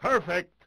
Perfect.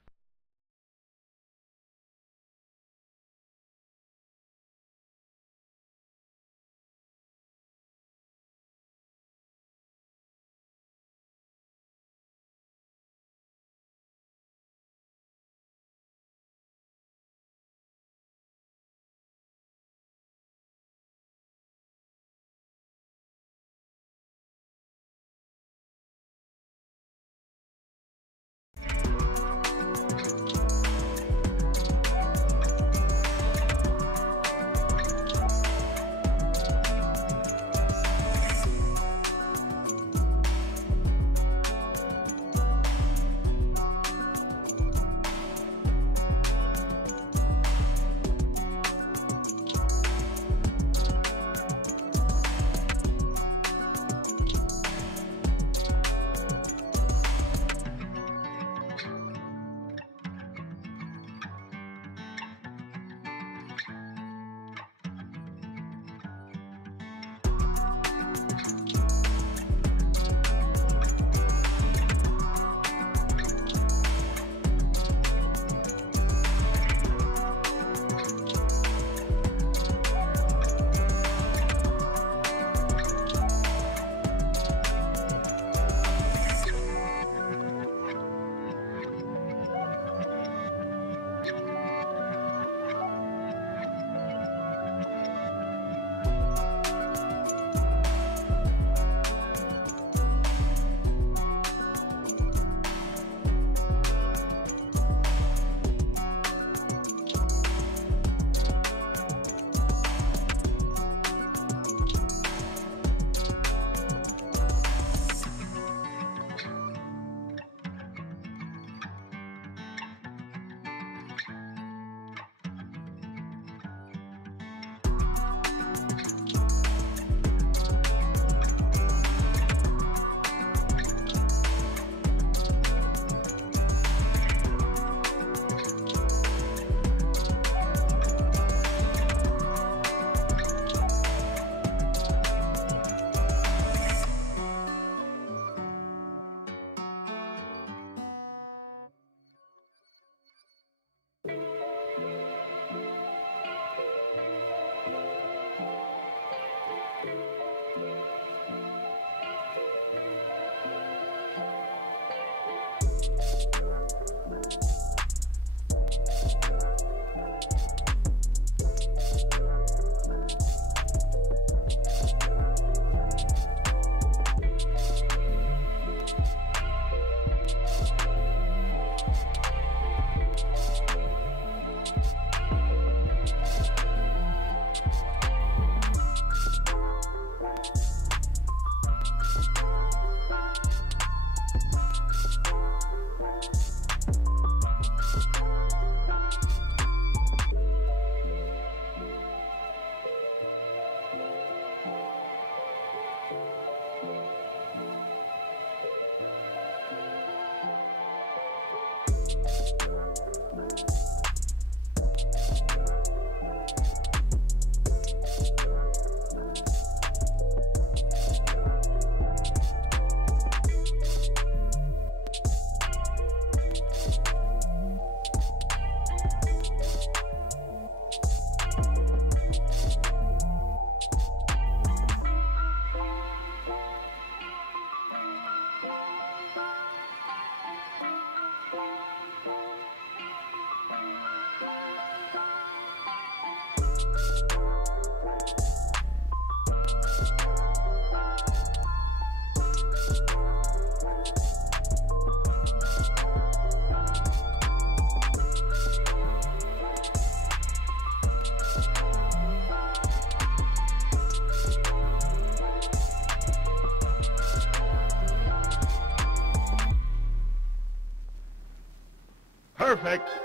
Perfect.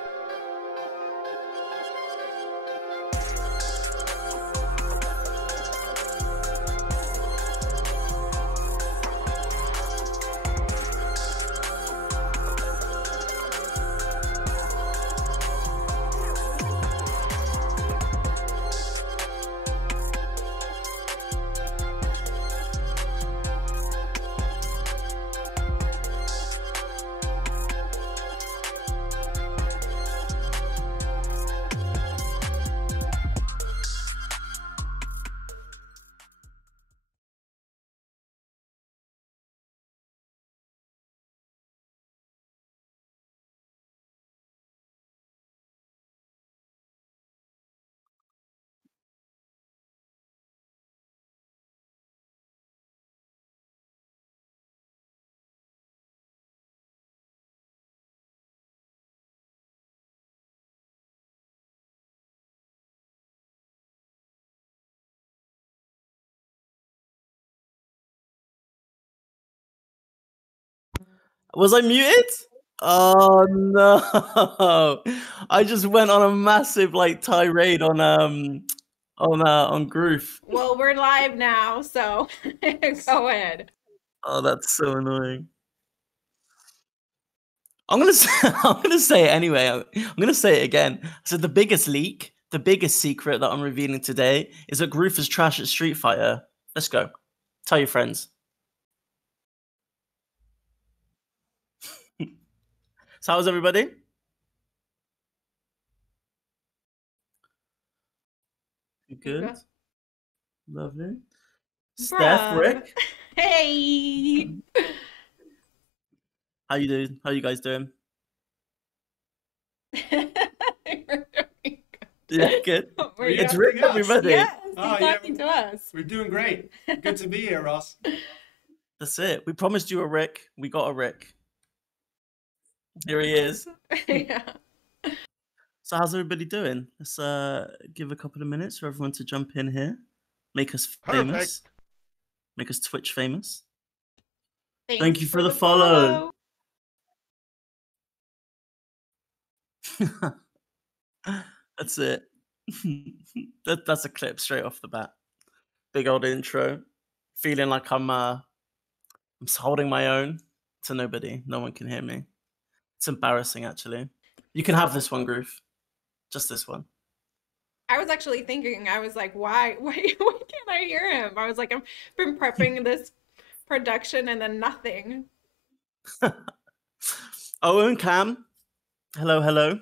Was I muted? Oh no! I just went on a massive like tirade on Groove. Well, we're live now, so go ahead. Oh, that's so annoying. I'm gonna say, I'm gonna say it anyway. I'm gonna say it again. So the biggest leak, the biggest secret that I'm revealing today is that Groove is trash at Street Fighter. Let's go. Tell your friends. So how's everybody? Good. Lovely. Steph, Bruh. Rick, Hey. how you doing? How you guys doing? Yeah, good. It's Rick, everybody. Yes, he's talking to us. We're doing great. Good to be here, Ross. That's it. We promised you a Rick. We got a Rick. Here he is. Yeah. So how's everybody doing? Let's give a couple of minutes for everyone to jump in here. Make us famous. Perfect. Make us Twitch famous. Thanks Thank you for the follow. That's it. That's a clip straight off the bat. Big old intro. Feeling like I'm holding my own to nobody. No one can hear me. It's embarrassing, actually. You can have this one, Groove. Just this one. I was actually thinking, I was like, why can't I hear him? I was like, I've been prepping this production and then nothing. Owen, Cam. Hello, hello.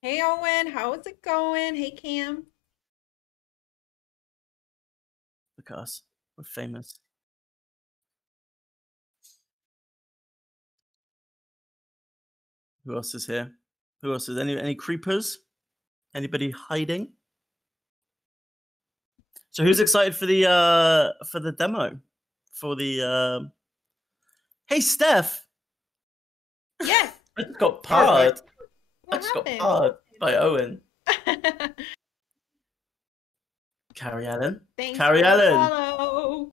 Hey, Owen, how's it going? Hey, Cam. Look at us. We're famous. Who else is here? Who else is any creepers? Anybody hiding? So who's excited for the demo? For the Hey Steph! Yes. I just got parred. What I just got happened? parred by Owen. Carrie Allen. Thanks Carrie for the Allen. follow.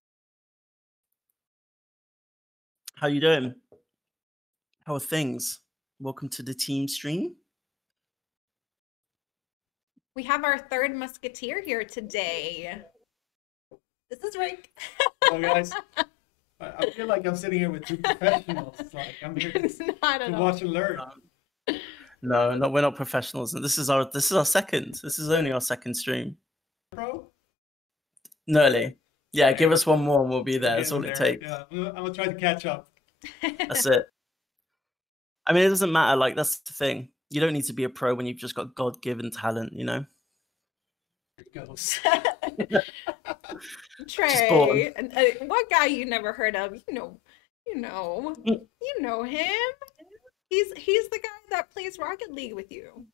How you doing? How are things? Welcome to the team stream. We have our third musketeer here today. This is Rick. Hello, guys. I feel like I'm sitting here with two professionals. It's like I'm here to watch and learn. No, we're not professionals. This is our second. This is only our second stream. Pro? Nearly. Yeah, give us one more and we'll be there. That's all it takes. Yeah, I'm gonna try to catch up. That's it. I mean, it doesn't matter. Like, that's the thing. You don't need to be a pro when you've just got God-given talent, you know? Here it goes. Trey, what guy you never heard of? You know him. He's the guy that plays Rocket League with you.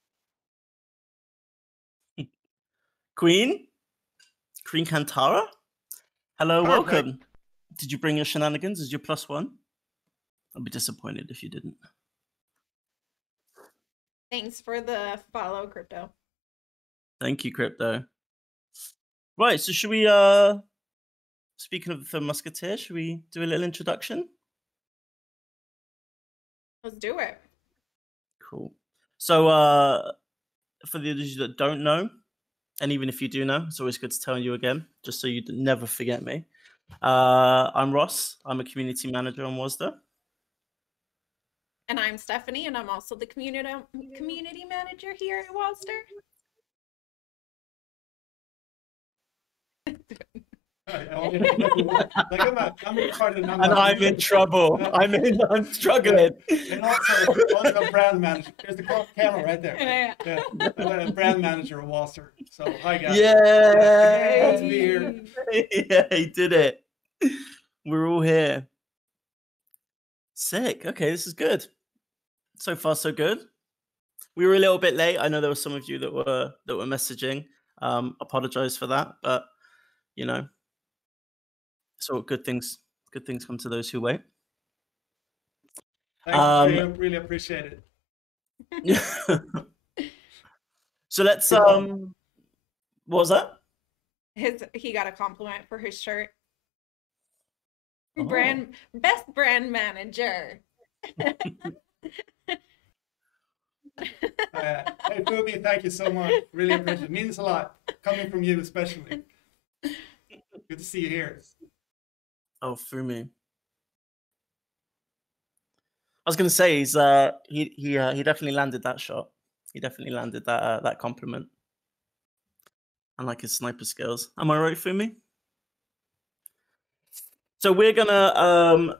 Queen Kantara? Hello, Perfect. welcome. Did you bring your shenanigans as your +1? I'll be disappointed if you didn't. Thanks for the follow, Crypto. Thank you, Crypto. Right, so should we, speaking of the Musketeer, should we do a little introduction? Let's do it. Cool. So, for the others that don't know, and even if you do know, it's always good to tell you again, just so you never forget me. I'm Ross. I'm a community manager on Wasder. And I'm Stephanie, and I'm also the community manager here at Wasder. And I'm in trouble. I'm struggling. And also a brand manager. There's the camera right there. Yeah. Brand manager of Wasder. So hi guys. Yeah. Good to be here. Yeah, he did it. We're all here. Sick. Okay, this is good. So far, so good. We were a little bit late. I know there were some of you that were messaging. Apologize for that, but you know, so good things come to those who wait. Thanks, I really appreciate it. So let's what was that? He got a compliment for his shirt. Oh. Best brand manager. Hey, Fubi, thank you so much. Really appreciate it. Means a lot. Coming from you, especially. Good to see you here. Oh, Fumi. I was gonna say he definitely landed that shot. He definitely landed that compliment. I like his sniper skills. Am I right, Fumi? So we're gonna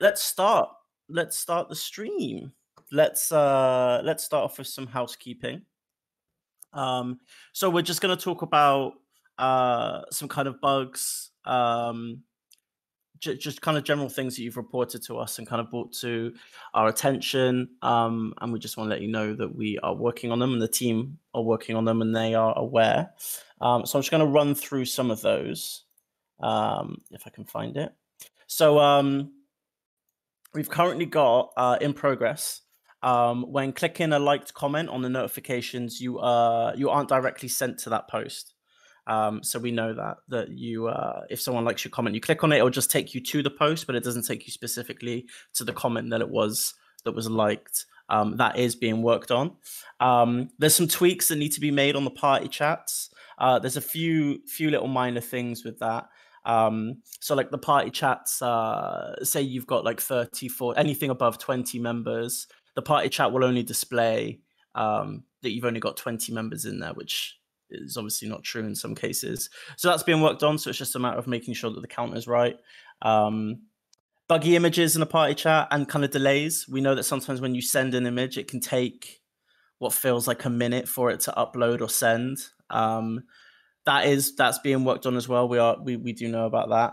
let's start. Let's start the stream. Let's start off with some housekeeping. So we're just gonna talk about some kind of bugs, just kind of general things that you've reported to us and kind of brought to our attention. And we just want to let you know that we are working on them and the team are working on them and they are aware. So I'm just going to run through some of those if I can find it. So we've currently got in progress. When clicking a liked comment on the notifications, you aren't directly sent to that post. So we know that you, if someone likes your comment, you click on it, it'll just take you to the post, but it doesn't take you specifically to the comment that was liked. That is being worked on. There's some tweaks that need to be made on the party chats. There's a few little minor things with that. So like the party chats, say you've got like 34, anything above 20 members, the party chat will only display that you've only got 20 members in there, which is obviously not true in some cases. So that's being worked on. So it's just a matter of making sure that the count is right. Buggy images in a party chat and kind of delays. We know that sometimes when you send an image, it can take what feels like a minute for it to upload or send. That's being worked on as well. We do know about that.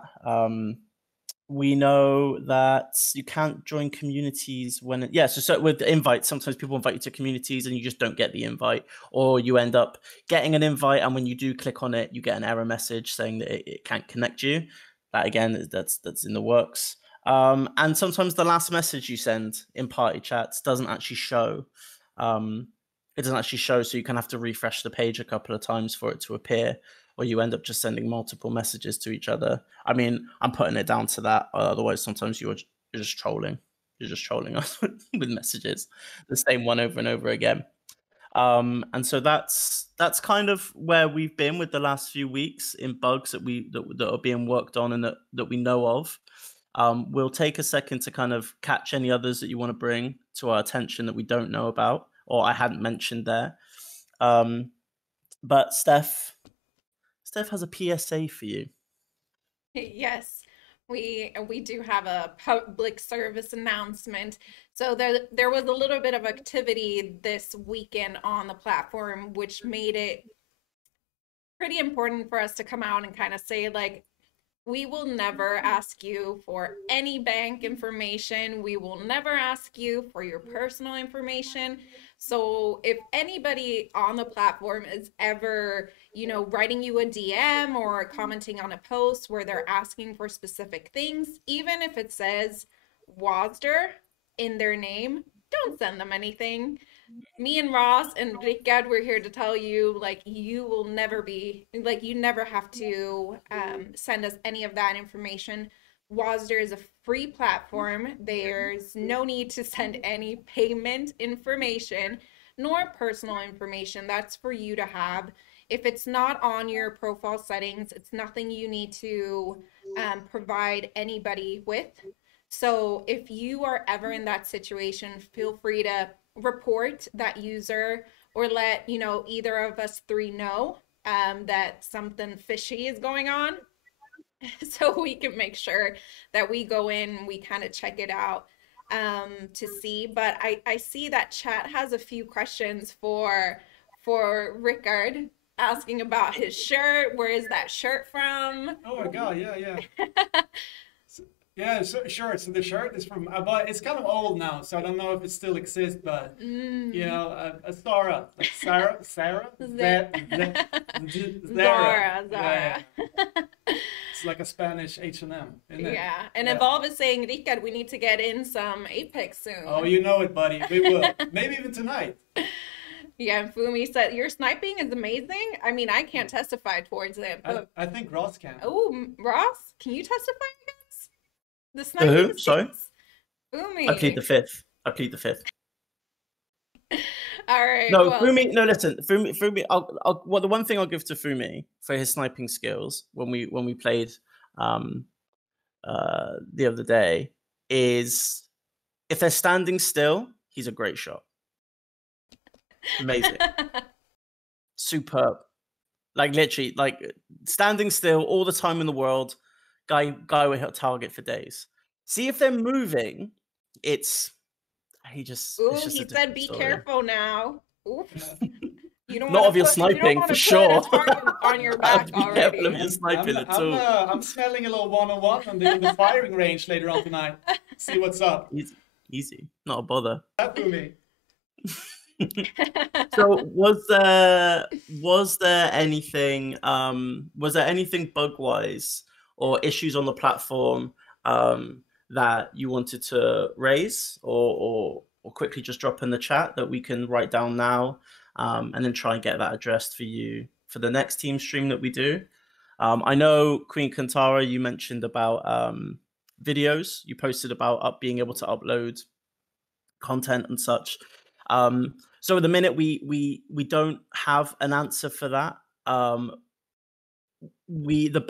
We know that you can't join communities when so with the invite, sometimes people invite you to communities and you just don't get the invite, or you end up getting an invite and when you do click on it you get an error message saying that it can't connect you. That again, that's in the works. And sometimes the last message you send in party chats doesn't actually show. It doesn't actually show, so you can have to refresh the page a couple of times for it to appear, or you end up just sending multiple messages to each other. I mean, I'm putting it down to that. Otherwise, sometimes you're just trolling. You're just trolling us with messages, the same one over and over again. And so that's kind of where we've been with the last few weeks in bugs that are being worked on and that we know of. We'll take a second to kind of catch any others that you want to bring to our attention that we don't know about or I hadn't mentioned there. But Steph has a PSA for you. Yes, we do have a public service announcement. So there was a little bit of activity this weekend on the platform, which made it pretty important for us to come out and kind of say, like, we will never ask you for any bank information. We will never ask you for your personal information. So if anybody on the platform is ever, writing you a DM or commenting on a post where they're asking for specific things, even if it says Wasder in their name, don't send them anything. Me and Ross and Rickard, we're here to tell you, like, you will never be, like, you never have to send us any of that information. Wasder is a free platform. There's no need to send any payment information nor personal information. That's for you to have. If it's not on your profile settings, it's nothing you need to provide anybody with. So if you are ever in that situation, feel free to report that user or let either of us three know that something fishy is going on so we can make sure that we go in, we kind of check it out to see. But I see that chat has a few questions for Rickard, asking about his shirt. Where is that shirt from? Oh my God, yeah. Yeah, so, sure. So the shirt is from, but it's kind of old now, so I don't know if it still exists. But Sarah, like Sarah, Zara. Zara. Yeah. It's like a Spanish H&M, isn't it? Yeah, and Evolve is saying, Rickard, we need to get in some Apex soon. Oh, you know it, buddy. We will. Maybe even tonight. Yeah, and Fumi said, your sniping is amazing. I mean, I can't testify towards it, but I think Ross can. oh, Ross, can you testify against? The The sniping who? Sorry? skills. I plead the Fumi. fifth. I plead the fifth. All right. No, Well, Fumi. No, listen, Fumi. Well, the one thing I'll give to Fumi for his sniping skills when we played um, the other day is if they're standing still, he's a great shot. Amazing, superb. Like literally, like standing still all the time in the world. Guy will hit a target for days. See if they're moving, it's it's Ooh, just a he said, different "Be story. careful now." Oops. You don't Not want of to your put you don't sniping want for to put a sure. target on your back Be careful of already. your sniping at all. I'm smelling a little one-on-one on the firing range later on tonight. See what's up. Easy, easy, not a bother. That for me. So was there anything bug wise or issues on the platform that you wanted to raise or quickly just drop in the chat that we can write down now and then try and get that addressed for you for the next team stream that we do. I know Queen Kantara, you mentioned about videos. You posted about being able to upload content and such. So at the minute we don't have an answer for that. The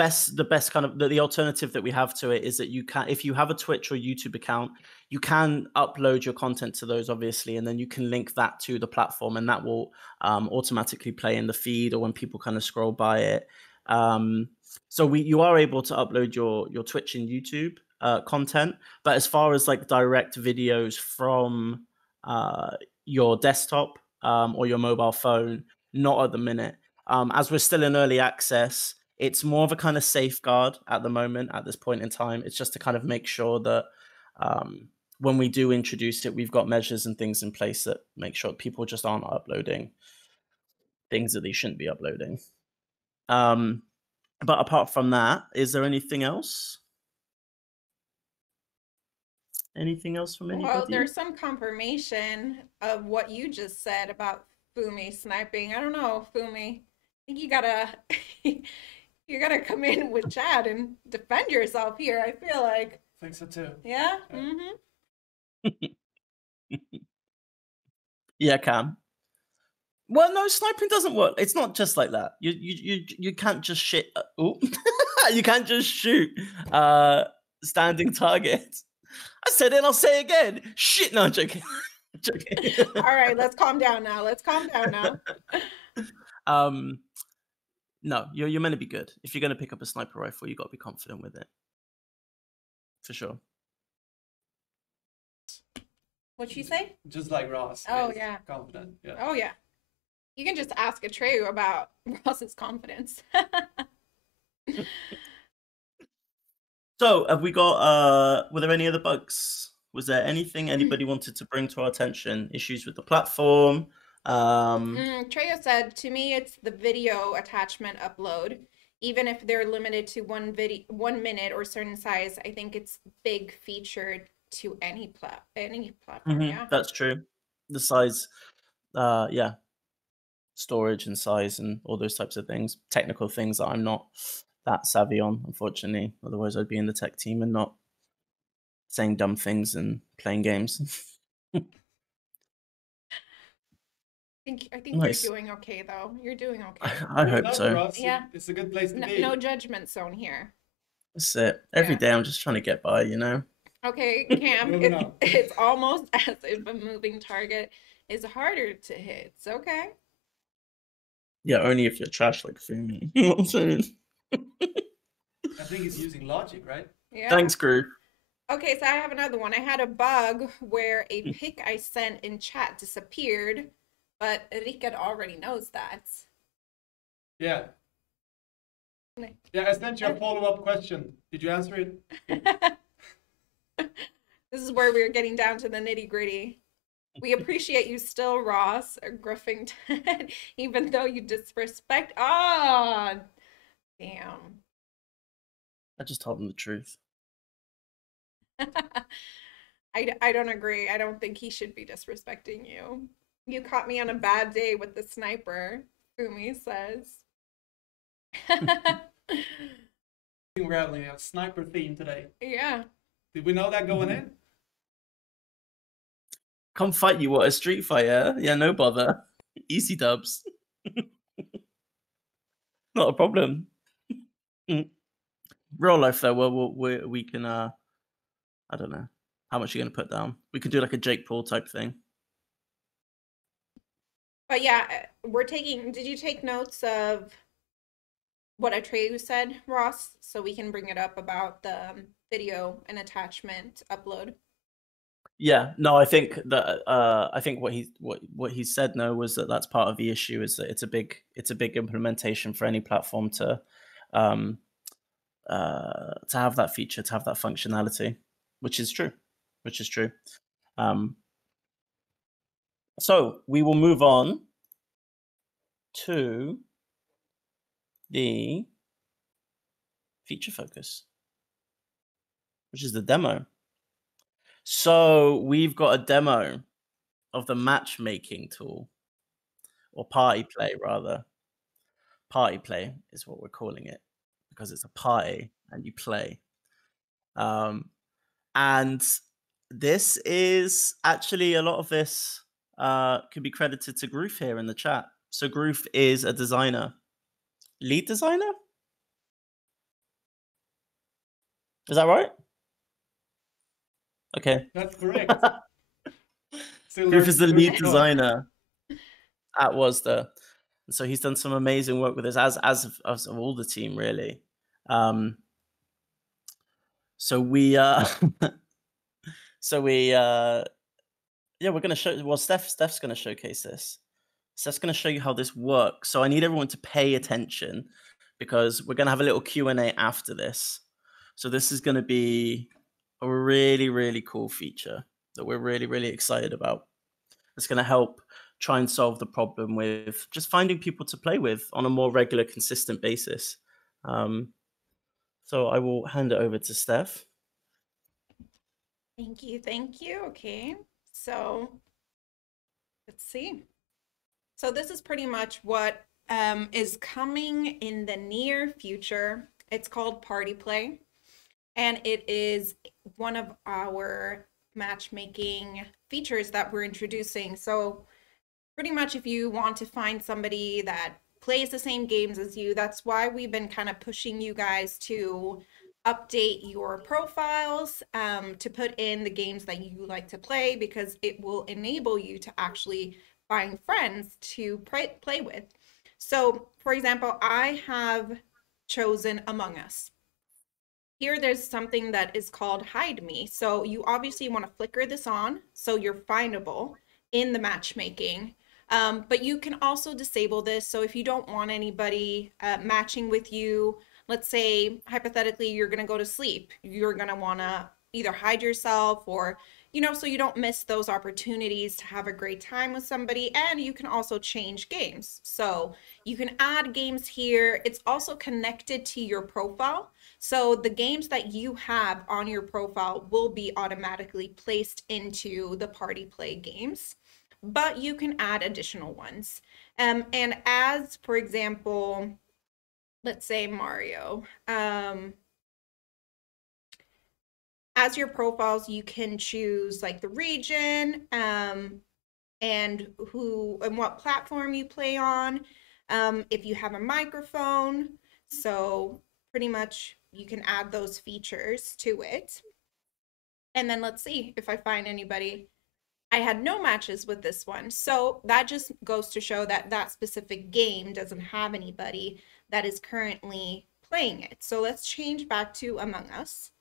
best kind of the alternative that we have to it is that you can, if you have a Twitch or YouTube account, you can upload your content to those obviously, and then you can link that to the platform, and that will automatically play in the feed or when people kind of scroll by it. So you are able to upload your Twitch and YouTube content, but as far as like direct videos from your desktop or your mobile phone, not at the minute. As we're still in early access, it's more of a kind of safeguard at the moment, at this point in time. It's just to kind of make sure that when we do introduce it, we've got measures and things in place that make sure people just aren't uploading things that they shouldn't be uploading. But apart from that, is there anything else? Anything else from anybody? Well, there's some confirmation of what you just said about Fumi sniping. I don't know, Fumi. I think you gotta you gotta come in with chat and defend yourself here. I feel like. I think so too. Yeah. Yeah, Cam. Well, no, sniping doesn't work. It's not just like that. You can't just shit. You can't just shoot standing targets. I said it, and I'll say it again. Shit, no, I'm joking. Joking. All right, let's calm down now. Let's calm down now. No, you're meant to be good. If you're going to pick up a sniper rifle, you got to be confident with it, for sure. What'd she say? Just like Ross. Oh, is yeah. Confident. Yeah. Oh yeah. You can just ask Atreyu about Ross's confidence. So, have we got? Were there any other bugs? Was there anything anybody wanted to bring to our attention? Issues with the platform? Treyo said, to me, it's the video attachment upload. Even if they're limited to 1 minute or certain size, I think it's big featured to any platform. Yeah, that's true. The size, yeah, storage and size and all those types of things, technical things that I'm not that savvy on, unfortunately. Otherwise, I'd be in the tech team and not saying dumb things and playing games. I think Nice. you're doing okay though. You're doing okay. I hope so. Ross. Yeah. It's a good place to be. No judgment zone here. That's it. Every day I'm just trying to get by, you know? Okay, Cam, it's almost as if a moving target is harder to hit. It's okay. Yeah, only if you're trash like Fumi. You know what I'm saying? I think he's using logic, right? Yeah. Thanks, Crew. Okay, so I have another one. I had a bug where a pic I sent in chat disappeared, but Rikard already knows that. Yeah. Yeah, I sent you a follow-up question. Did you answer it? This is where we're getting down to the nitty-gritty. We appreciate you still, Ross Gruffington, even though you disrespect. Ah, damn. I just told him the truth. I don't agree. I don't think he should be disrespecting you. You caught me on a bad day with the sniper, Fumi says. We're having a sniper theme today. Yeah. Did we know that going in? Come fight you, what, a street fighter? Yeah, no bother. Easy dubs. Not a problem. Real life though, well, we can I don't know how much you're gonna put down. We could do like a Jake Paul type thing. But yeah, we're taking. Did you take notes of what Atreyu said, Ross? So we can bring it up about the video and attachment upload. Yeah, no, I think that I think what he said no was that that's part of the issue is that it's a big implementation for any platform to have that feature, to have that functionality, which is true, which is true. So we will move on to the feature focus, which is the demo. So we've got a demo of the matchmaking tool, or party play rather. Party play is what we're calling it because it's a party and you play. And this is actually, a lot of this can be credited to Groove here in the chat. So Groove is a designer, lead designer. Is that right? Okay. That's correct. Groove is the lead designer at Wasder. And so he's done some amazing work with this, as of all the team, really. So we yeah, we're gonna show. Well, Steph's gonna showcase this. Steph's gonna show you how this works. So I need everyone to pay attention because we're gonna have a little Q&A after this. So this is gonna be a really, really cool feature that we're really, really excited about. It's gonna help try and solve the problem with just finding people to play with on a more regular, consistent basis. So I will hand it over to Steph. Thank you, thank you. Okay, so let's see. So this is pretty much what is coming in the near future. It's called Party Play, and it is one of our matchmaking features that we're introducing. So pretty much if you want to find somebody that plays the same games as you, that's why we've been kind of pushing you guys to update your profiles, to put in the games that you like to play, because it will enable you to actually find friends to play with. So for example, I have chosen Among Us. Here there's something that is called Hide Me. So you obviously want to flicker this on so you're findable in the matchmaking. But you can also disable this. So if you don't want anybody matching with you, let's say hypothetically you're going to go to sleep, you're going to want to either hide yourself or, you know, so you don't miss those opportunities to have a great time with somebody. And you can also change games. So you can add games here. It's also connected to your profile. So the games that you have on your profile will be automatically placed into the Party Play games, but you can add additional ones. And as, for example, let's say Mario, as your profiles, you can choose like the region, and who and what platform you play on, if you have a microphone. So pretty much you can add those features to it. And then let's see if I find anybody. I had no matches with this one. So that just goes to show that that specific game doesn't have anybody that is currently playing it. So let's change back to Among Us.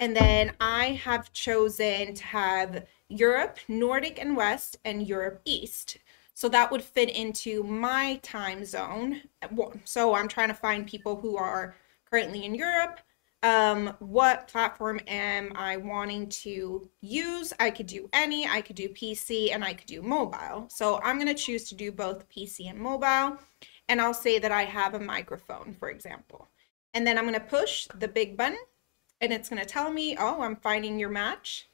And then I have chosen to have Europe, Nordic and West, and Europe East. So that would fit into my time zone. So I'm trying to find people who are currently in Europe. What platform am I wanting to use? I could do any, I could do PC, and I could do mobile. So I'm going to choose to do both PC and mobile. And I'll say that I have a microphone, for example. And then I'm going to push the big button, and it's going to tell me, oh, I'm finding your match.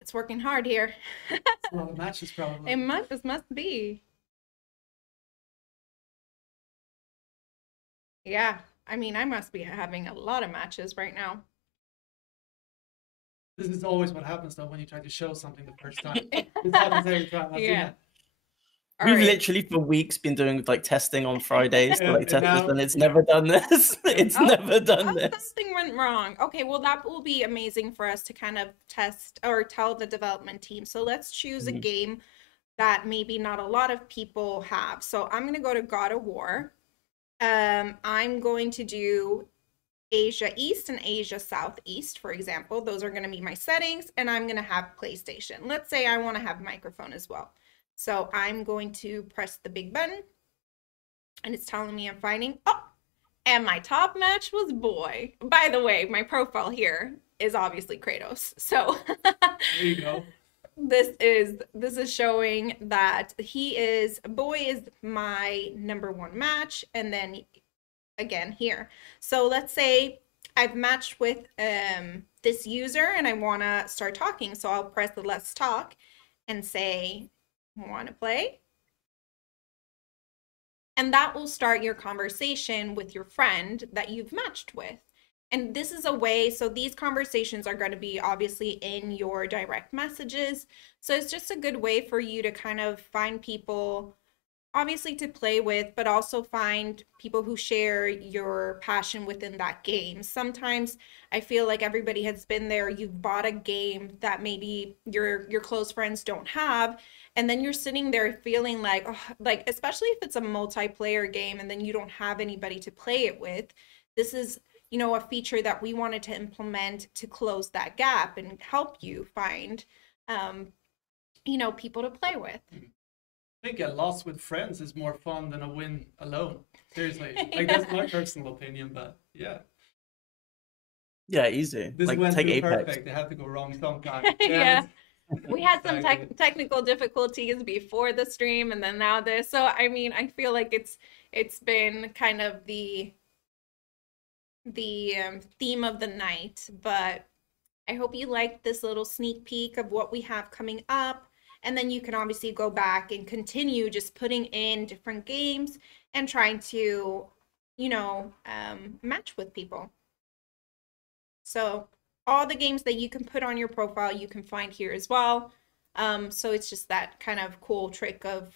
It's working hard here. A lot of matches, probably. It must be. Yeah, I mean, I must be having a lot of matches right now. This is always what happens though when you try to show something the first time. This happens every time. I've seen Yeah. it. All We've right. literally for weeks been doing like testing on Fridays to Yeah, like and test this, now- and it's never done this. It's Oh, never done Oh, this. something went wrong. Okay, well, that will be amazing for us to kind of test or tell the development team. So let's choose a Mhm. game that maybe not a lot of people have. So I'm going to go to God of War. I'm going to do Asia East and Asia Southeast, for example. Those are going to be my settings, and I'm going to have PlayStation. Let's say I want to have microphone as well. So I'm going to press the big button, and it's telling me I'm finding. Oh, and my top match was boy. By the way, my profile here is obviously Kratos. So There you go. this is showing that boy is my #1 match, and then again here. So let's say I've matched with this user and I want to start talking. So I'll press the let's talk and say, want to play? And that will start your conversation with your friend that you've matched with. And this is a way, so these conversations are going to be obviously in your direct messages. So it's just a good way for you to kind of find people, obviously to play with, but also find people who share your passion within that game. Sometimes I feel like everybody has been there. You've bought a game that maybe your close friends don't have, and then you're sitting there feeling like, oh, like especially if it's a multiplayer game and then you don't have anybody to play it with. This is, you know, a feature that we wanted to implement to close that gap and help you find, you know, people to play with. I think a loss with friends is more fun than a win alone. Seriously. Like that's my personal opinion, but yeah. Yeah, easy. This Like went take too Apex. perfect. They have to go wrong sometime. Yeah. We had some Exactly. technical difficulties before the stream, and then now this. So I mean, I feel like it's been kind of the theme of the night, but I hope you liked this little sneak peek of what we have coming up. And then you can obviously go back and continue just putting in different games and trying to, you know, match with people. So all the games that you can put on your profile, you can find here as well. So it's just that kind of cool trick of.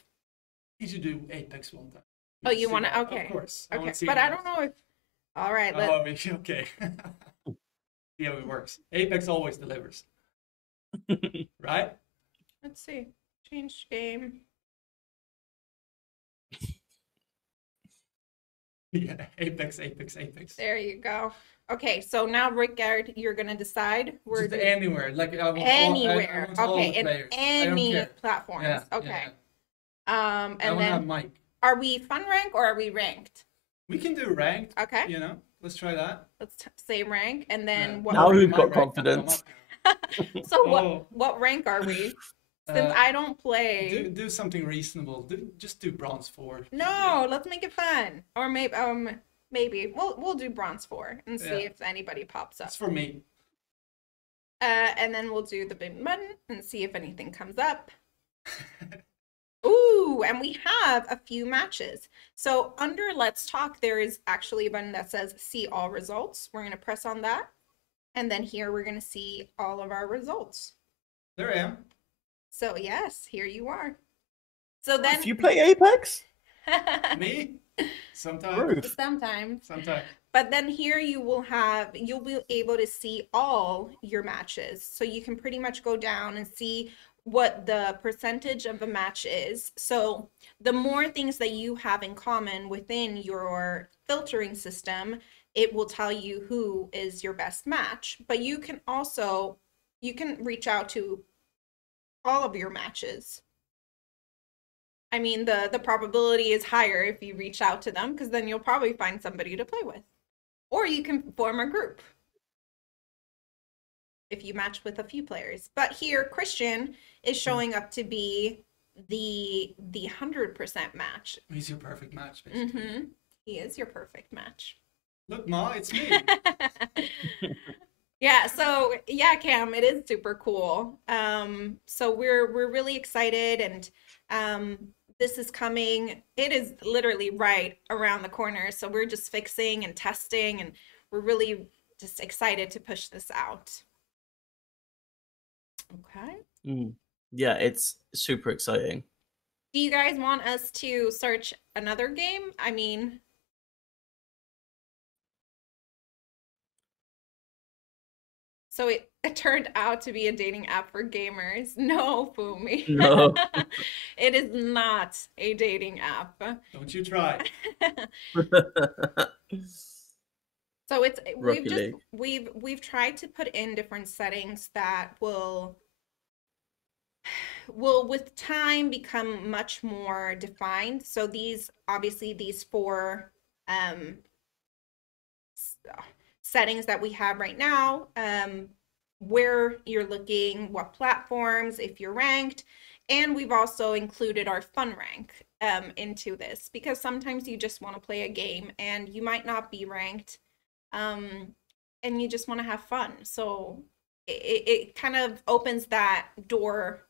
You should do Apex one time. Oh, you See want to? that. Okay. Of course. Okay. But I don't know if. All right. Oh, okay. See how it works. Apex always delivers. Right? Let's see. Change game. Yeah. Apex. There you go. Okay, so now Rickard, you're gonna decide where Just anywhere. Like I want anywhere. all, I want all Okay, the in players. I don't any care. platforms. Yeah, Okay. I And want to have then Mike. are we fun rank or are we ranked? We can do ranked. Okay. You know, let's try that. Let's say rank, and then what? Now Nobody we've my got rank will confidence. come up So Oh. what rank are we? Since Uh, I don't now. play. Do something reasonable. Just do bronze 4. No, let's make it fun. Or maybe we'll do bronze 4 and see Yeah. if anybody pops up. That's for me. And then we'll do the big button and see if anything comes up. Ooh, and we have a few matches. So under Let's Talk, there is actually a button that says see all results. We're going to press on that. And then here we're going to see all of our results. There I am. So yes, here you are. So then If you play Apex, Me? Sometimes. Rude. sometimes. Sometimes. But then here you'll be able to see all your matches. So you can pretty much go down and see what the percentage of a match is. So the more things that you have in common within your filtering system, it will tell you who is your best match. But you can reach out to all of your matches. I mean, the probability is higher if you reach out to them, because then you'll probably find somebody to play with. Or you can form a group if you match with a few players. But here, Christian is showing up to be the 100% match. He's your perfect match, basically. Mm-hmm. He is your perfect match. Look, Ma, it's me. Yeah, so yeah, Cam, it is super cool. So we're really excited, and this is coming. It is literally right around the corner. So we're just fixing and testing, and we're really just excited to push this out. Okay. Yeah, it's super exciting. Do you guys want us to search another game? I mean, so it turned out to be a dating app for gamers. No, Fumi. No. It is not a dating app. Don't you try. So it's Rocket League. we've tried to put in different settings that will with time become much more defined. So these obviously these four settings that we have right now, where you're looking, what platforms, if you're ranked, and we've also included our fun rank into this, because sometimes you just want to play a game and you might not be ranked, and you just want to have fun. So it kind of opens that door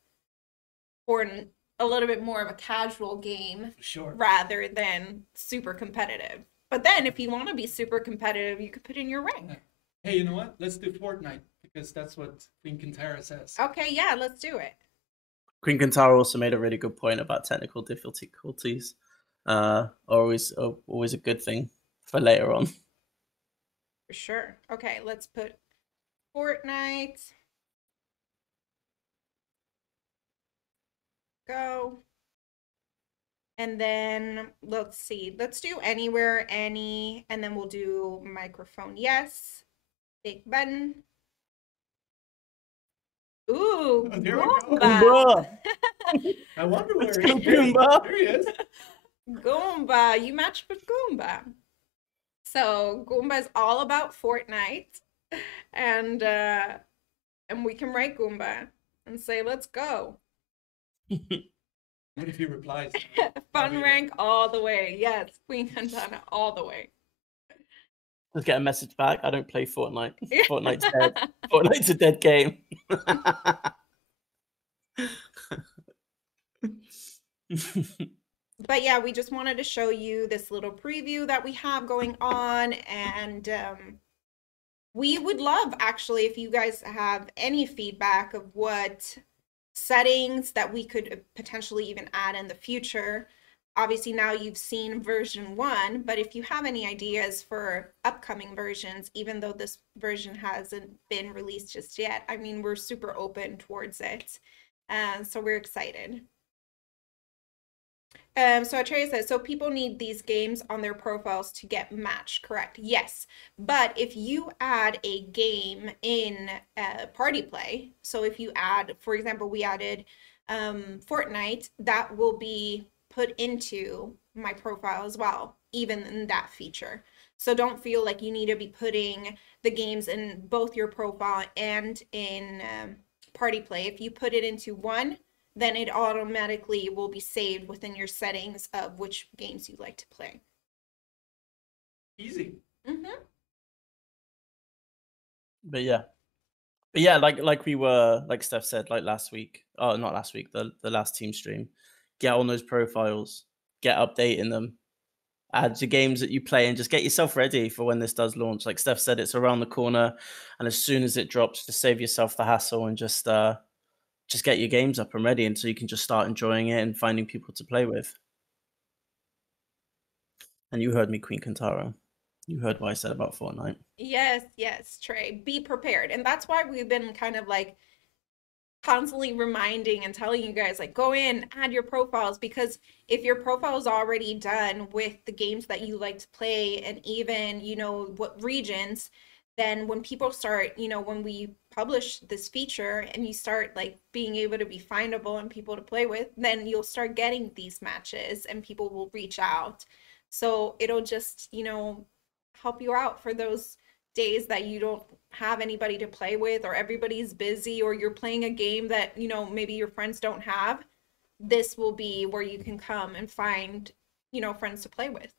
for a little bit more of a casual game, Sure. rather than super competitive. But then if you want to be super competitive, you could put in your rank. Hey, you know what? Let's do Fortnite, because that's what Queen Kintara says. Okay, yeah, let's do it. Queen Kintara also made a really good point about technical difficulties. Always a good thing for later on. For sure. Okay, let's put Fortnite. Go. And then let's see. Let's do anywhere, any, and then we'll do microphone. Yes. Big button. Ooh, Oh, there we go. Goomba. I wonder where Let's he go, is. Goomba. There he is. Goomba. You matched with Goomba. So Goomba is all about Fortnite, and we can write Goomba and say, "Let's go." What if he replies? Fun rank all the way. Yes, Queen Kantana all the way. Let's get a message back. I don't play Fortnite. Fortnite's dead. Fortnite's a dead game. But yeah, we just wanted to show you this little preview that we have going on, and we would love, actually, if you guys have any feedback of what settings that we could potentially even add in the future. Obviously now you've seen version 1, but if you have any ideas for upcoming versions, even though this version hasn't been released just yet, I mean, we're super open towards it, so we're excited. So Atreya says, so people need these games on their profiles to get matched, correct? Yes, but if you add a game in party play, so if you add, for example, we added Fortnite, that will be put into my profile as well, even in that feature. So don't feel like you need to be putting the games in both your profile and in party play. If you put it into one, then it automatically will be saved within your settings of which games you like to play. Easy. But yeah, like we were, like Steph said, like last week. Oh, not last week. The last team stream. Get on those profiles. Get updating them. Add your games that you play, and just get yourself ready for when this does launch. Like Steph said, it's around the corner, and as soon as it drops, just save yourself the hassle and just get your games up and ready, and so you can just start enjoying it and finding people to play with. And you heard me, Queen Kantara. You heard what I said about Fortnite. Yes, Trey. Be prepared. And that's why we've been kind of like constantly reminding and telling you guys, like, go in, add your profiles, because if your profile is already done with the games that you like to play, and even, you know, what regions, then when people start, you know, when we publish this feature and you start like being able to be findable and people to play with, then you'll start getting these matches and people will reach out. So it'll just, you know, help you out for those days that you don't have anybody to play with, or everybody's busy, or you're playing a game that, you know, maybe your friends don't have. This will be where you can come and find, you know, friends to play with.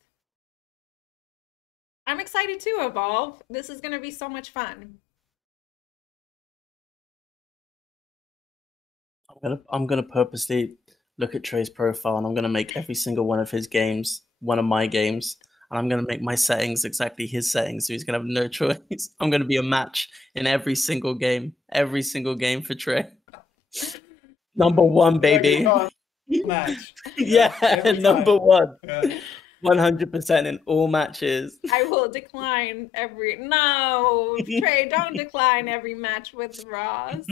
I'm excited to Evolve. This is going to be so much fun. I'm gonna purposely look at Trey's profile, and I'm gonna make every single one of his games one of my games, and I'm gonna make my settings exactly his settings, so he's gonna have no choice. I'm gonna be a match in every single game for Trey. Number one, You're gonna baby. call it a match. Yeah, every number time. one. Yeah. 100% in all matches. I will decline every. No, Trey, don't decline every match with Ross.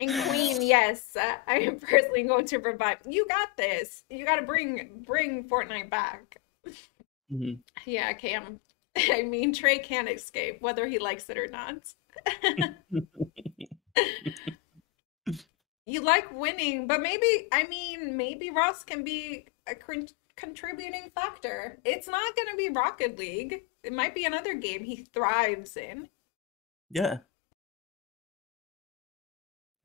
And Queen, yes, I am personally going to revive. You got this. You got to bring Fortnite back. Mhm. Yeah, Cam. I mean, Trey can't escape whether he likes it or not. You like winning, but maybe Ross can be a contributing factor. It's not going to be Rocket League. It might be another game he thrives in. Yeah.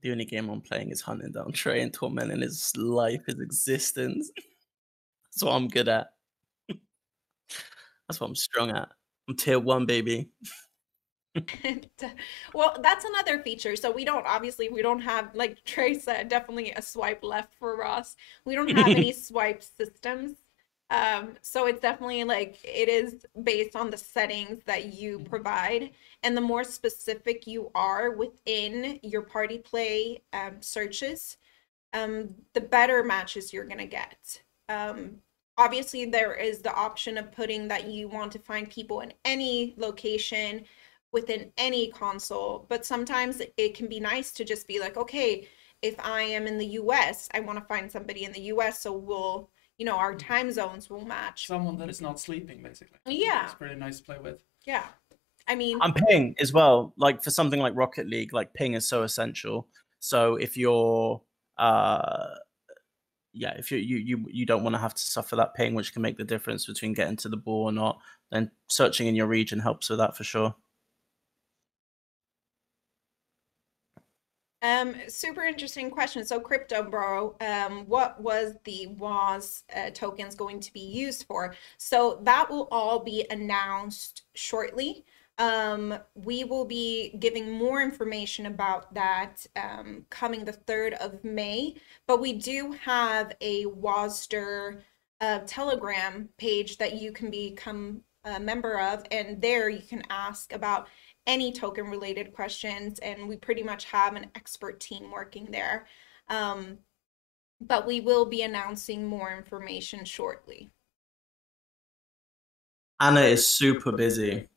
The only game I'm playing is hunting down Trey and tormenting his life, his existence. That's what I'm good at. That's what I'm strong at. I'm tier 1, baby. Well, that's another feature. So we don't have, like Trey said, definitely a swipe left for Ross. We don't have any swipe systems. So it's definitely like it is based on the settings that you provide. And the more specific you are within your party play searches, the better matches you're gonna get. Um, Obviously, there is the option of putting that you want to find people in any location within any console, but sometimes it can be nice to just be like, okay, if I am in the US, I want to find somebody in the US, so we'll, our time zones will match. Someone that is not sleeping, basically. Yeah. It's pretty nice to play with. Yeah. I mean, I'm ping as well. Like for something like Rocket League, like ping is so essential. So if you're if you don't want to have to suffer that ping, which can make the difference between getting to the ball or not, then searching in your region helps with that for sure. Super interesting question. So crypto bro, what was the WAS tokens going to be used for? So that will all be announced shortly. We will be giving more information about that coming the 3rd of May, but we do have a Wasder Telegram page that you can become a member of, and there you can ask about any token related questions, and we pretty much have an expert team working there. But we will be announcing more information shortly. Anna is super busy.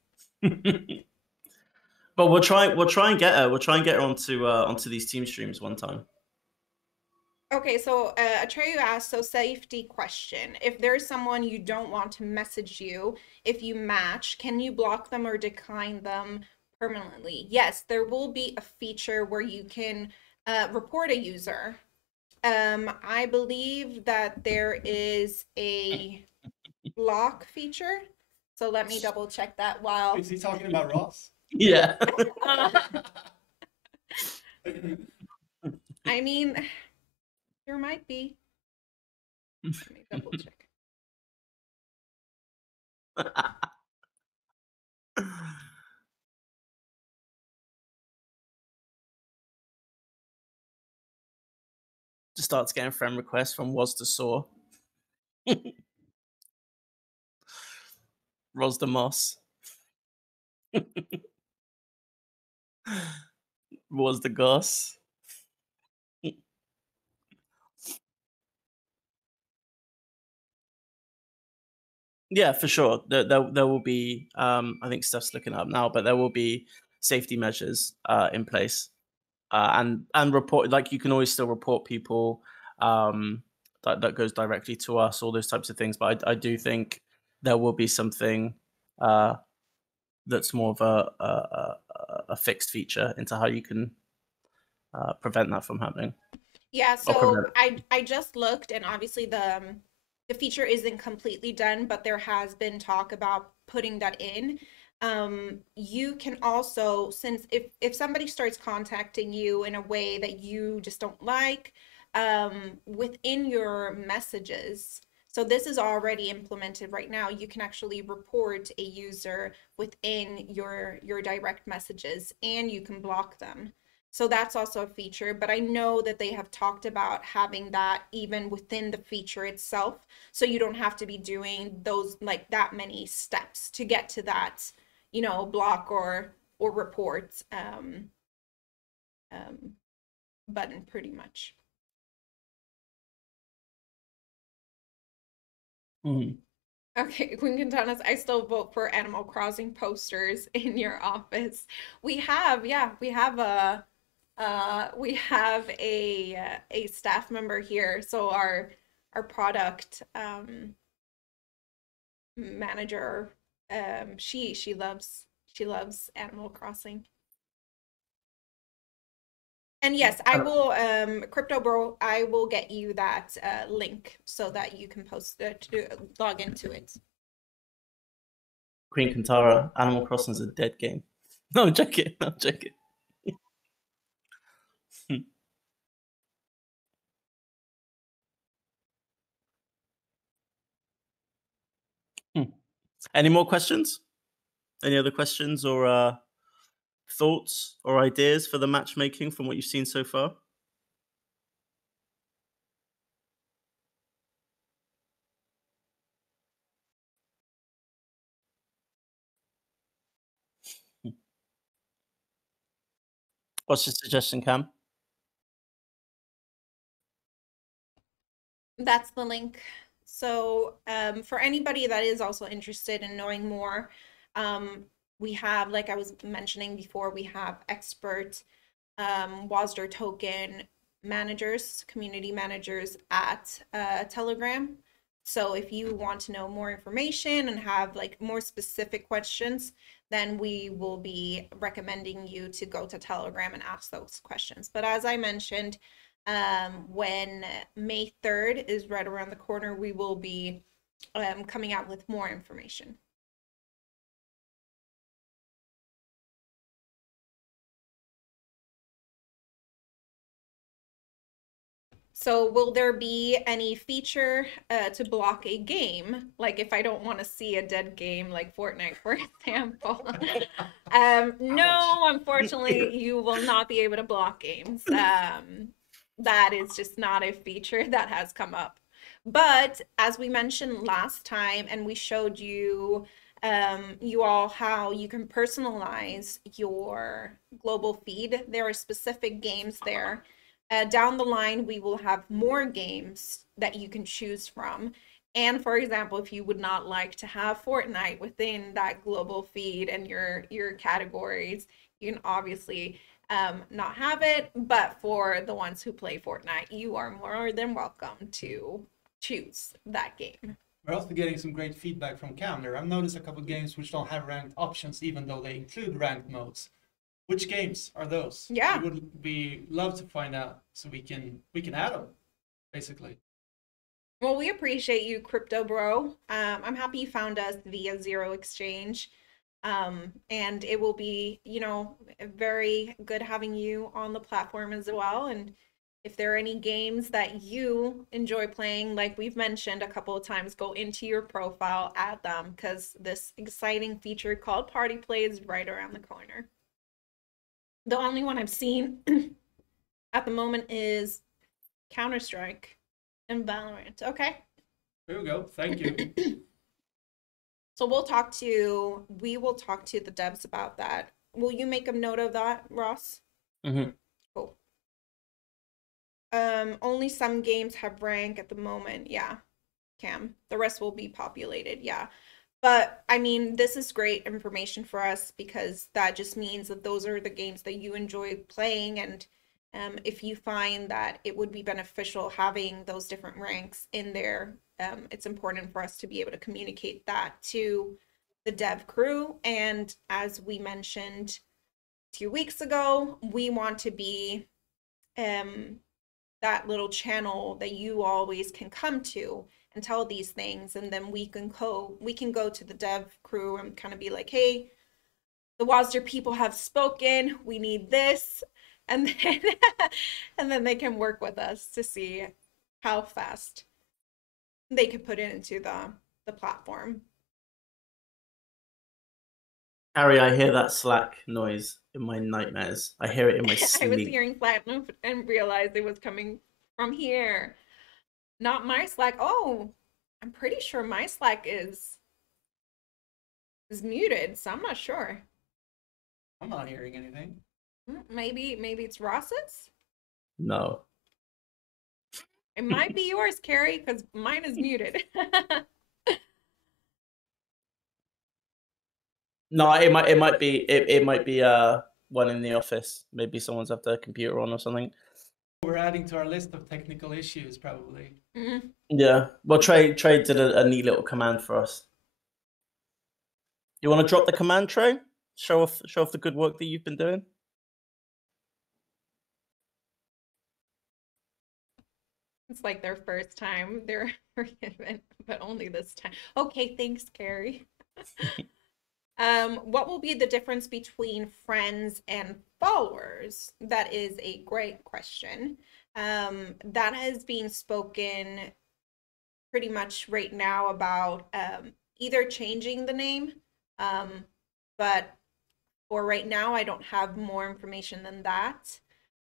But we'll try and get her. We'll try and get her onto these team streams one time. Okay, so Atreyu asked, so safety question. If there's someone you don't want to message you, if you match, can you block them or decline them permanently? Yes, there will be a feature where you can report a user. I believe that there is a block feature. So let me double check that while. Is he talking about Ross? Yeah. I mean, there might be. Let me double check. Just starts getting friend requests from Wasder Saw. Rosda Moss. Was the Goss. Yeah, for sure. There will be. I think Steph's looking up now, but there will be safety measures in place, and report. Like you can always still report people. That goes directly to us. All those types of things. But I do think there will be something that's more of a fixed feature into how you can prevent that from happening. Yeah, so I just looked, and obviously the feature isn't completely done, but there has been talk about putting that in. You can also, since if somebody starts contacting you in a way that you just don't like, within your messages, so this is already implemented right now, you can actually report a user within your direct messages, and you can block them. So that's also a feature, but I know that they have talked about having that even within the feature itself. So you don't have to be doing those like that many steps to get to that, block or report um, button pretty much. Mhm. Okay, Queen Quintanas, I still vote for Animal Crossing posters in your office. We have a staff member here. So our product manager, she loves Animal Crossing. And yes, I will, Crypto Bro, I will get you that link so that you can post it to log into it. Queen Kantara, Animal Crossing is a dead game. No, I'm joking. I'm joking. Hmm. Any more questions? Any other questions or thoughts or ideas for the matchmaking from what you've seen so far? Hmm. What's your suggestion, Cam? That's the link. So for anybody that is also interested in knowing more, we have, like I was mentioning before, we have expert Wasder token managers, community managers at Telegram. So if you want to know more information and have like more specific questions, then we will be recommending you to go to Telegram and ask those questions. But as I mentioned, when May 3rd is right around the corner, we will be coming out with more information. So will there be any feature to block a game? Like if I don't want to see a dead game like Fortnite, for example. No, unfortunately, you will not be able to block games. That is just not a feature that has come up. But as we mentioned last time, and we showed you you all how you can personalize your global feed. There are specific games there. Down the line, we will have more games that you can choose from. And for example, if you would not like to have Fortnite within that global feed and your categories, you can obviously not have it. But for the ones who play Fortnite, you are more than welcome to choose that game. We're also getting some great feedback from Cam there. I've noticed a couple games which don't have ranked options, even though they include ranked modes. Which games are those? Yeah. We would be love to find out so we can add them, basically. Well, we appreciate you, Crypto Bro. I'm happy you found us via Zero Exchange. And it will be, very good having you on the platform as well. And if there are any games that you enjoy playing, like we've mentioned a couple of times, go into your profile, add them, because this exciting feature called Party Play is right around the corner. The only one I've seen at the moment is Counter-Strike and Valorant. Okay. There we go. Thank you. So we will talk to the devs about that. Will you make a note of that, Ross? Mm-hmm. Cool. Only some games have rank at the moment. Yeah, Cam. The rest will be populated. Yeah. But I mean, this is great information for us because that just means that those are the games that you enjoy playing. And if you find that it would be beneficial having those different ranks in there, it's important for us to be able to communicate that to the dev crew. And as we mentioned 2 weeks ago, we want to be that little channel that you always can come to and tell these things, and then we can go to the dev crew and kind of be like, hey, the Wasder people have spoken, we need this, and then and then they can work with us to see how fast they can put it into the platform. Harry, I hear that Slack noise in my nightmares. I hear it in my I was sleep. hearing Slack and realized it was coming from here. Not my Slack. Oh, I'm pretty sure my Slack is muted, so I'm not sure. I'm not hearing anything. Maybe it's Ross's? No. It might be yours, Carrie, because mine is muted. No, it might be one in the office. Maybe someone's have their computer on or something. We're adding to our list of technical issues, probably. Yeah. Well, Trey did a neat little command for us. You want to drop the command, Trey? Show off the good work that you've been doing. It's like their first time. They're forgiven, but only this time. Okay, thanks, Carrie. What will be the difference between friends and followers? That is a great question. That is being spoken pretty much right now about either changing the name, but for right now, I don't have more information than that.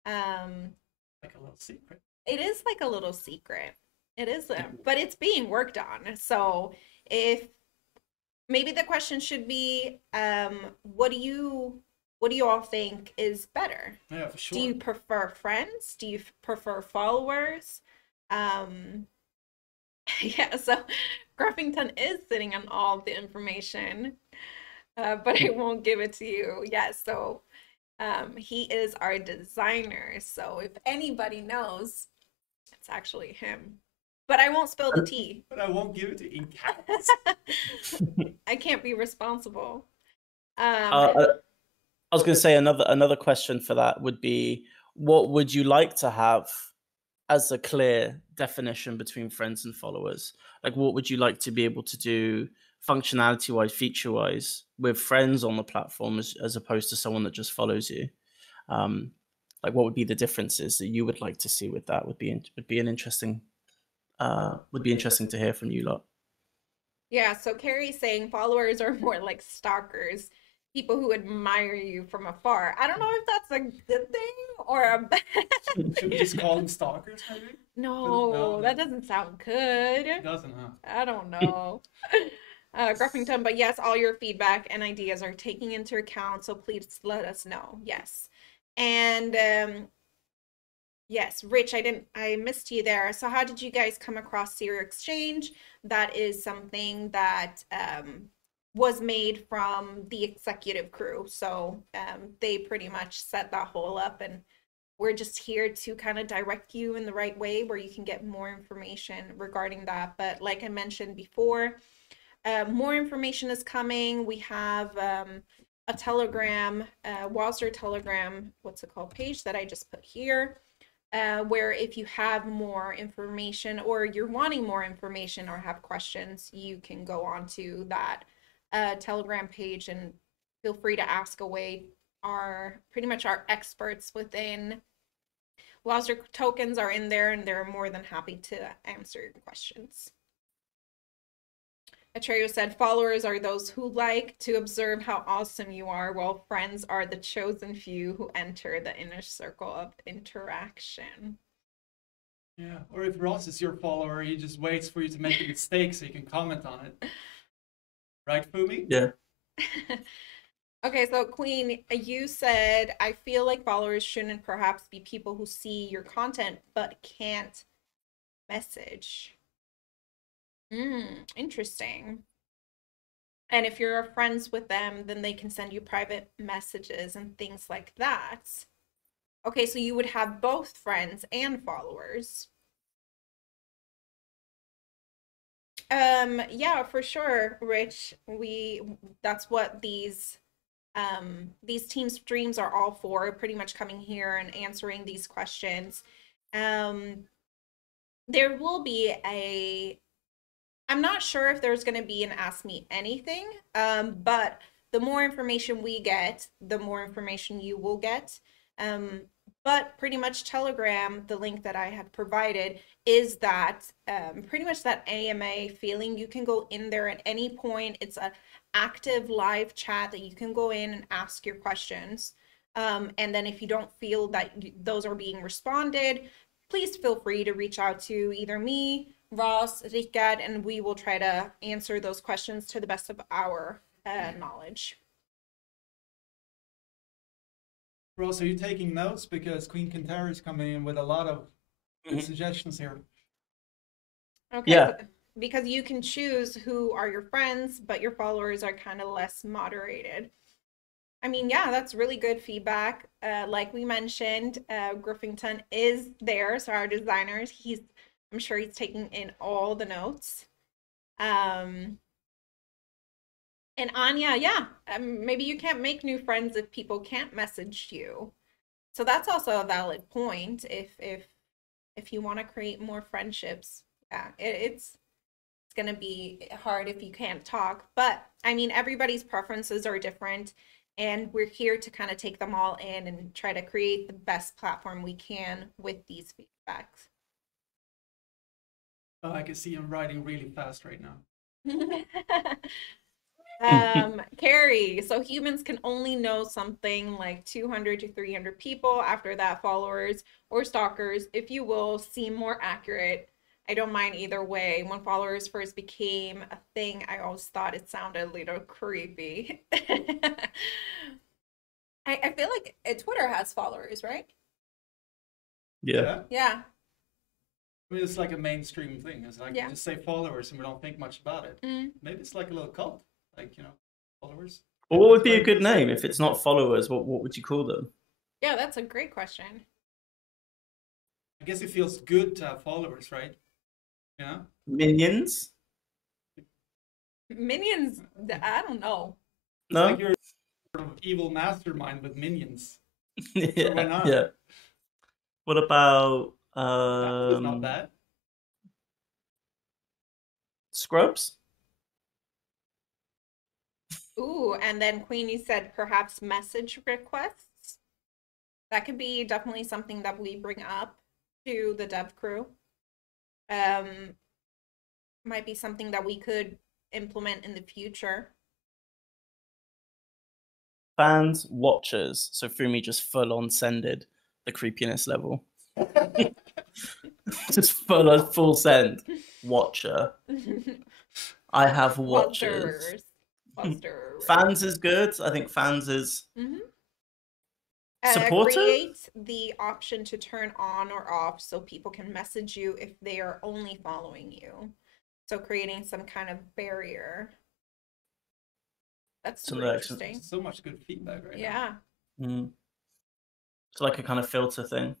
Like a little secret. It is like a little secret. It is, but it's being worked on. So if maybe the question should be, what do you all think is better? Yeah, for sure. Do you prefer friends? Do you prefer followers? Yeah, so Gruffington is sitting on all the information, but I won't give it to you. Yeah, so he is our designer. So if anybody knows, it's actually him. But I won't spill the tea. But I won't give it to ink. I can't be responsible. I was going to say another question for that would be, what would you like to have as a clear definition between friends and followers? Like, what would you like to be able to do functionality wise, feature wise, with friends on the platform as opposed to someone that just follows you? Like, what would be the differences that you would like to see with that? Would be an interesting to hear from you lot. Yeah, so Carrie's saying followers are more like stalkers, people who admire you from afar. I don't know if that's a good thing or a bad. Should we just call them stalkers, maybe? No, that doesn't sound good. It doesn't, huh? I don't know. Gruffington, but yes, all your feedback and ideas are taking into account, so please let us know. Yes. And yes, Rich, I missed you there. So how did you guys come across Zero Exchange? That is something that was made from the executive crew. So they pretty much set that whole up, and we're just here to kind of direct you in the right way where you can get more information regarding that. But like I mentioned before, more information is coming. We have a Telegram, Wasder Telegram, what's it called, page that I just put here. Where if you have more information or you're wanting more information or have questions, you can go on to that Telegram page and feel free to ask away. Pretty much our experts within Wasder tokens are in there, and they're more than happy to answer your questions. Atreyu said, followers are those who like to observe how awesome you are, while friends are the chosen few who enter the inner circle of interaction. Yeah, or if Ross is your follower, he just waits for you to make a mistake so you can comment on it. Right, Fumi? Yeah. Okay, so Queen, you said, I feel like followers shouldn't perhaps be people who see your content but can't message. Interesting. And if you're friends with them, then they can send you private messages and things like that. Okay, so you would have both friends and followers. Yeah, for sure, Rich. That's what these team streams are all for, pretty much coming here and answering these questions. There will be I'm not sure if there's going to be an Ask Me Anything, but the more information we get, the more information you will get. But pretty much Telegram, the link that I had provided, is that pretty much that AMA feeling. You can go in there at any point. It's an active live chat that you can go in and ask your questions. And then if you don't feel that those are being responded, please feel free to reach out to either me, Ross, Rikard, and we will try to answer those questions to the best of our knowledge. Ross, are you taking notes? Because Queen Kintara is coming in with a lot of good suggestions here. Okay, Yeah. so because you can choose who are your friends, but your followers are kind of less moderated. I mean, yeah, that's really good feedback. Like we mentioned, Griffington is there, so our designers, I'm sure he's taking in all the notes. And Anya, yeah, maybe you can't make new friends if people can't message you. So that's also a valid point. If you want to create more friendships, yeah, it's gonna be hard if you can't talk. But I mean, everybody's preferences are different, and we're here to kind of take them all in and try to create the best platform we can with these feedbacks. Oh, I can see him writing really fast right now. Carrie, so humans can only know something like 200 to 300 people. After that, followers or stalkers, if you will, seem more accurate. I don't mind either way. When followers first became a thing, I always thought it sounded a little creepy. I feel like Twitter has followers, right? Yeah. Yeah. I mean, it's like a mainstream thing. It's like Yeah. you just say followers and we don't think much about it. Mm. Maybe it's like a little cult, like, you know, followers. Well, what would be a good name if it's not followers? What would you call them? Yeah, that's a great question. I guess it feels good to have followers, right? You know? Minions? Minions, I don't know. It's No. like you're sort of evil mastermind with minions. Yeah. Why not? Yeah. What about That's not bad. Scrubs? Ooh, and then Queenie said perhaps message requests. That could be definitely something that we bring up to the dev crew. Might be something that we could implement in the future. Fans, watchers. So Fumi just full on sended the creepiness level. Just full send. Watcher. I have watchers. Wasder. Fans is good. I think fans is supportive. Create the option to turn on or off so people can message you if they are only following you. So creating some kind of barrier. That's super interesting. So much good feedback right now. Yeah. It's like a kind of filter thing.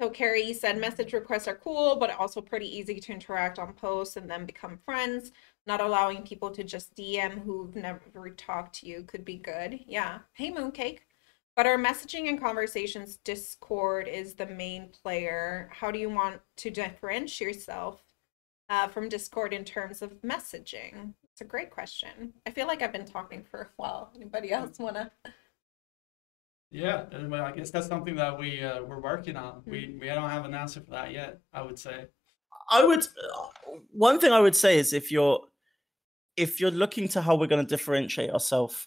So Carrie, you said message requests are cool, but also pretty easy to interact on posts and then become friends. Not allowing people to just DM who've never talked to you could be good. Yeah. Hey, Mooncake. But our messaging and conversations, Discord is the main player. How do you want to differentiate yourself from Discord in terms of messaging? It's a great question. I feel like I've been talking for a while. Anybody else wanna? Yeah, I guess that's something that we're working on. We don't have an answer for that yet, I would say. One thing I would say is if you're looking to how we're going to differentiate ourselves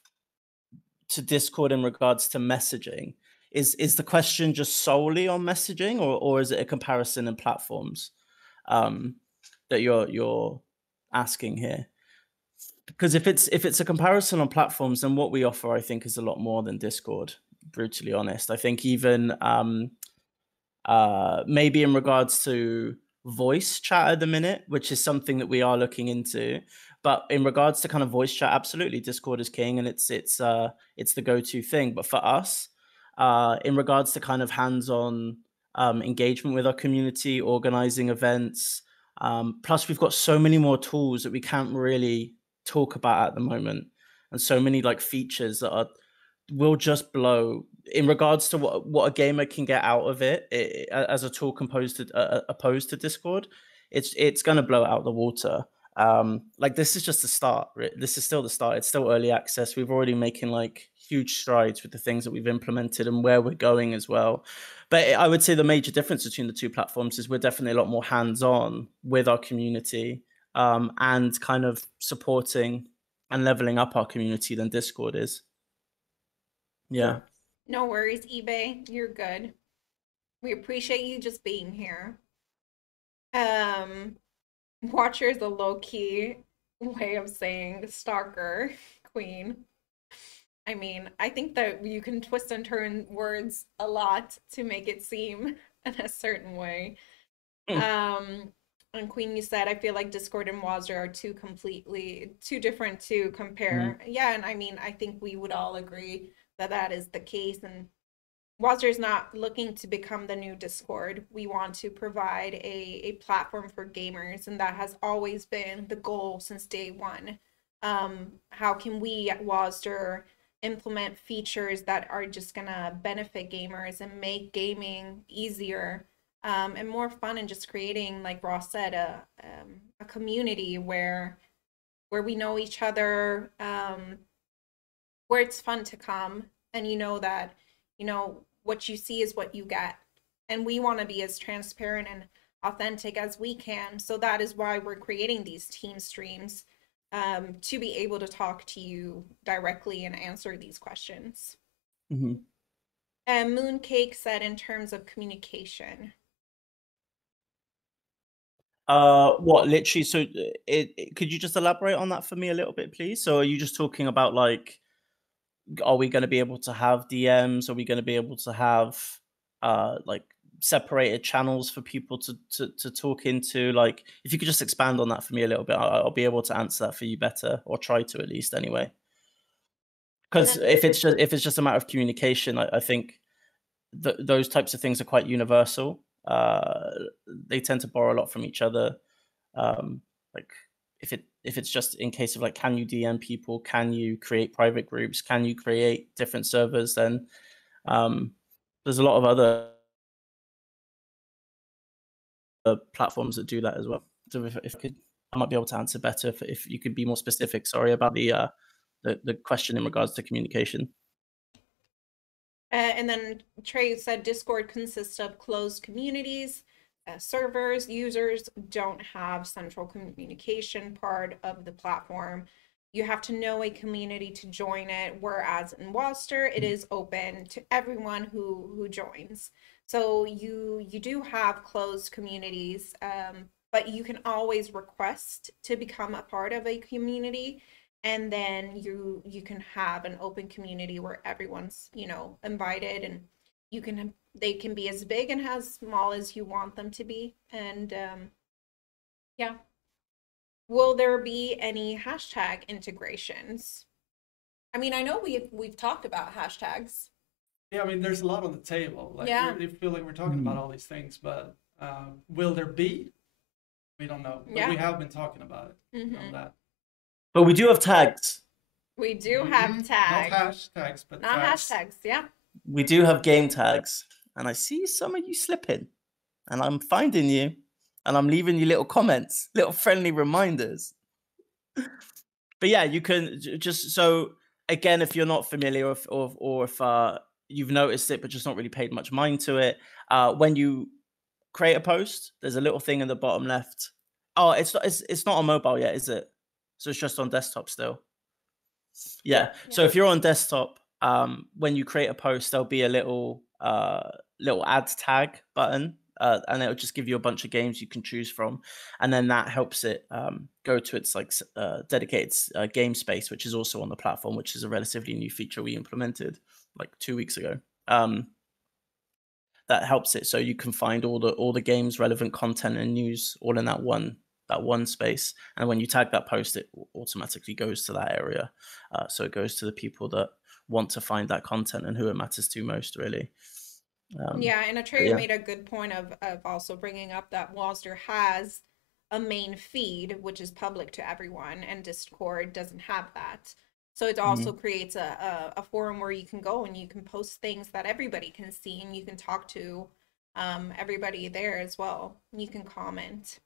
to Discord in regards to messaging, is the question just solely on messaging, or is it a comparison in platforms that you're asking here? Because if it's a comparison on platforms, then what we offer, I think, is a lot more than Discord. Brutally honest, I think even maybe in regards to voice chat at the minute, which is something that we are looking into. But in regards to kind of voice chat, absolutely, Discord is king, and it's the go-to thing. But for us, in regards to kind of hands-on engagement with our community, organizing events, plus we've got so many more tools that we can't really talk about at the moment, and so many like features that will just blow in regards to what a gamer can get out of it as a tool opposed to Discord. It's going to blow out the water. Like this is just the start. This is still the start. It's still early access. We've already making like huge strides with the things that we've implemented and where we're going as well. But I would say the major difference between the two platforms is we're definitely a lot more hands-on with our community, and kind of supporting and leveling up our community than Discord is. Yeah. Sure. No worries, eBay. You're good. We appreciate you just being here. Watcher is a low-key way of saying stalker queen. I mean, I think that you can twist and turn words a lot to make it seem in a certain way. And Queen, you said, I feel like Discord and Wasder are too different to compare. Yeah, and I mean, I think we would all agree that that is the case. And Wasder is not looking to become the new Discord. We want to provide a platform for gamers, and that has always been the goal since day one. How can we at Wasder implement features that are just gonna benefit gamers and make gaming easier, and more fun, and just creating, like Ross said, a community where we know each other, where it's fun to come, and you know that what you see is what you get. And we want to be as transparent and authentic as we can. So that is why we're creating these team streams, to be able to talk to you directly and answer these questions. Mm-hmm. And Mooncake said, in terms of communication. What literally? So, could you just elaborate on that for me a little bit, please? So, are you just talking about like, are we going to be able to have DMs? Are we going to be able to have like separated channels for people to talk into? Like, if you could just expand on that for me a little bit, I'll be able to answer that for you better, or try to at least anyway. Because if it's just a matter of communication, I think those types of things are quite universal. They tend to borrow a lot from each other. Like if it's just in case of like, can you DM people? Can you create private groups? Can you create different servers? Then there's a lot of other platforms that do that as well. So if I might be able to answer better if you could be more specific. Sorry about the question in regards to communication. And then Trey said Discord consists of closed communities. Servers, users don't have central communication part of the platform. You have to know a community to join it, whereas in Wasder, it is open to everyone who joins. So you do have closed communities, but you can always request to become a part of a community, and then you can have an open community where everyone's invited, and they can be as big and as small as you want them to be. And yeah. Will there be any hashtag integrations? I mean, I know we've talked about hashtags. Yeah, I mean, there's a lot on the table. Like, Yeah. I feel like we're talking about all these things, but will there be? We don't know. But we have been talking about it. On that. But we do have tags. We do have tags. Not hashtags, but not tags. hashtags. Yeah. We do have game tags, and I see some of you slipping, and I'm finding you, and I'm leaving you little comments, little friendly reminders. But yeah, you can just, so again, if you're not familiar, or if you've noticed it but just not really paid much mind to it, when you create a post, there's a little thing in the bottom left. Oh, it's not on mobile yet, is it? So it's just on desktop still. Yeah. So if you're on desktop, when you create a post, there'll be a little add tag button, and it'll just give you a bunch of games you can choose from, and then that helps it go to its like dedicated game space, which is also on the platform, which is a relatively new feature we implemented like 2 weeks ago. That helps it so you can find all the games, relevant content, and news all in that one space. And when you tag that post, it automatically goes to that area. So it goes to the people that want to find that content and who it matters to most, really. Yeah, and Atreya made a good point of also bringing up that Wasder has a main feed, which is public to everyone, and Discord doesn't have that. So it also creates a forum where you can go and you can post things that everybody can see, and you can talk to everybody there as well. You can comment.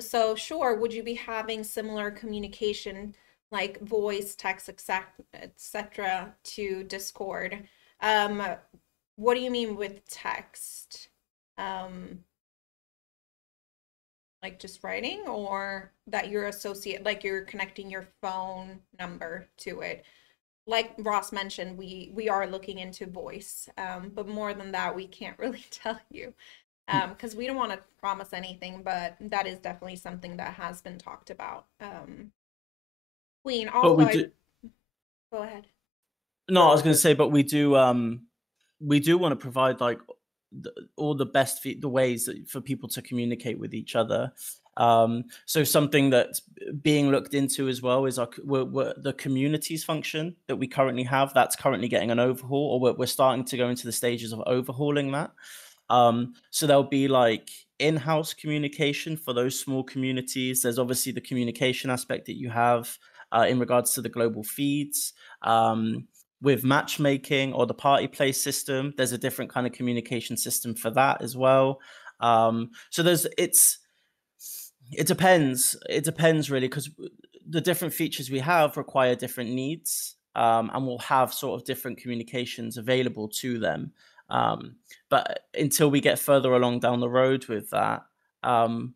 So sure, would you be having similar communication like voice, text, etc. to Discord? Um, what do you mean with text? Um, like just writing, or that you're like you're connecting your phone number to it? Like Ross mentioned, we are looking into voice, but more than that, we can't really tell you because we don't want to promise anything, but that is definitely something that has been talked about. Queen, But also, we do. go ahead. No, I was going to say, but we do want to provide like all the best the ways for people to communicate with each other. So something that's being looked into as well is the communities function that we currently have. That's currently getting an overhaul, or we're starting to go into the stages of overhauling that. So there'll be like in-house communication for those small communities. There's obviously the communication aspect that you have in regards to the global feeds. With matchmaking or the party place system, there's a different kind of communication system for that as well. So it depends really, because the different features we have require different needs, and we'll have sort of different communications available to them. But until we get further along down the road with that, and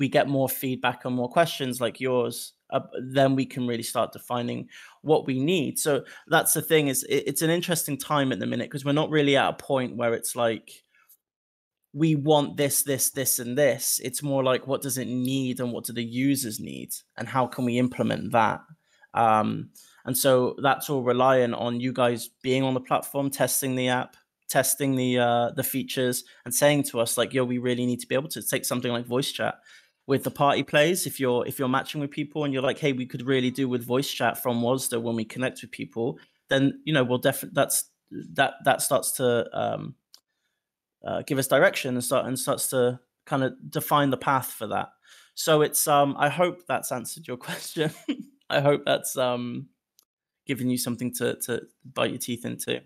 we get more feedback and more questions like yours, then we can really start defining what we need. So that's the thing, is it's an interesting time at the minute, because we're not really at a point where it's like we want this, and this. It's more like, what does it need and what do the users need, and how can we implement that? And so that's all reliant on you guys being on the platform, testing the app, testing the features, and saying to us like, yo, we really need to be able to take something like voice chat with the party plays. If you're matching with people and you're like, hey, we could really do with voice chat from Wasder when we connect with people, then we'll definitely that starts to give us direction and starts to kind of define the path for that. So it's I hope that's answered your question. I hope that's giving you something to bite your teeth into.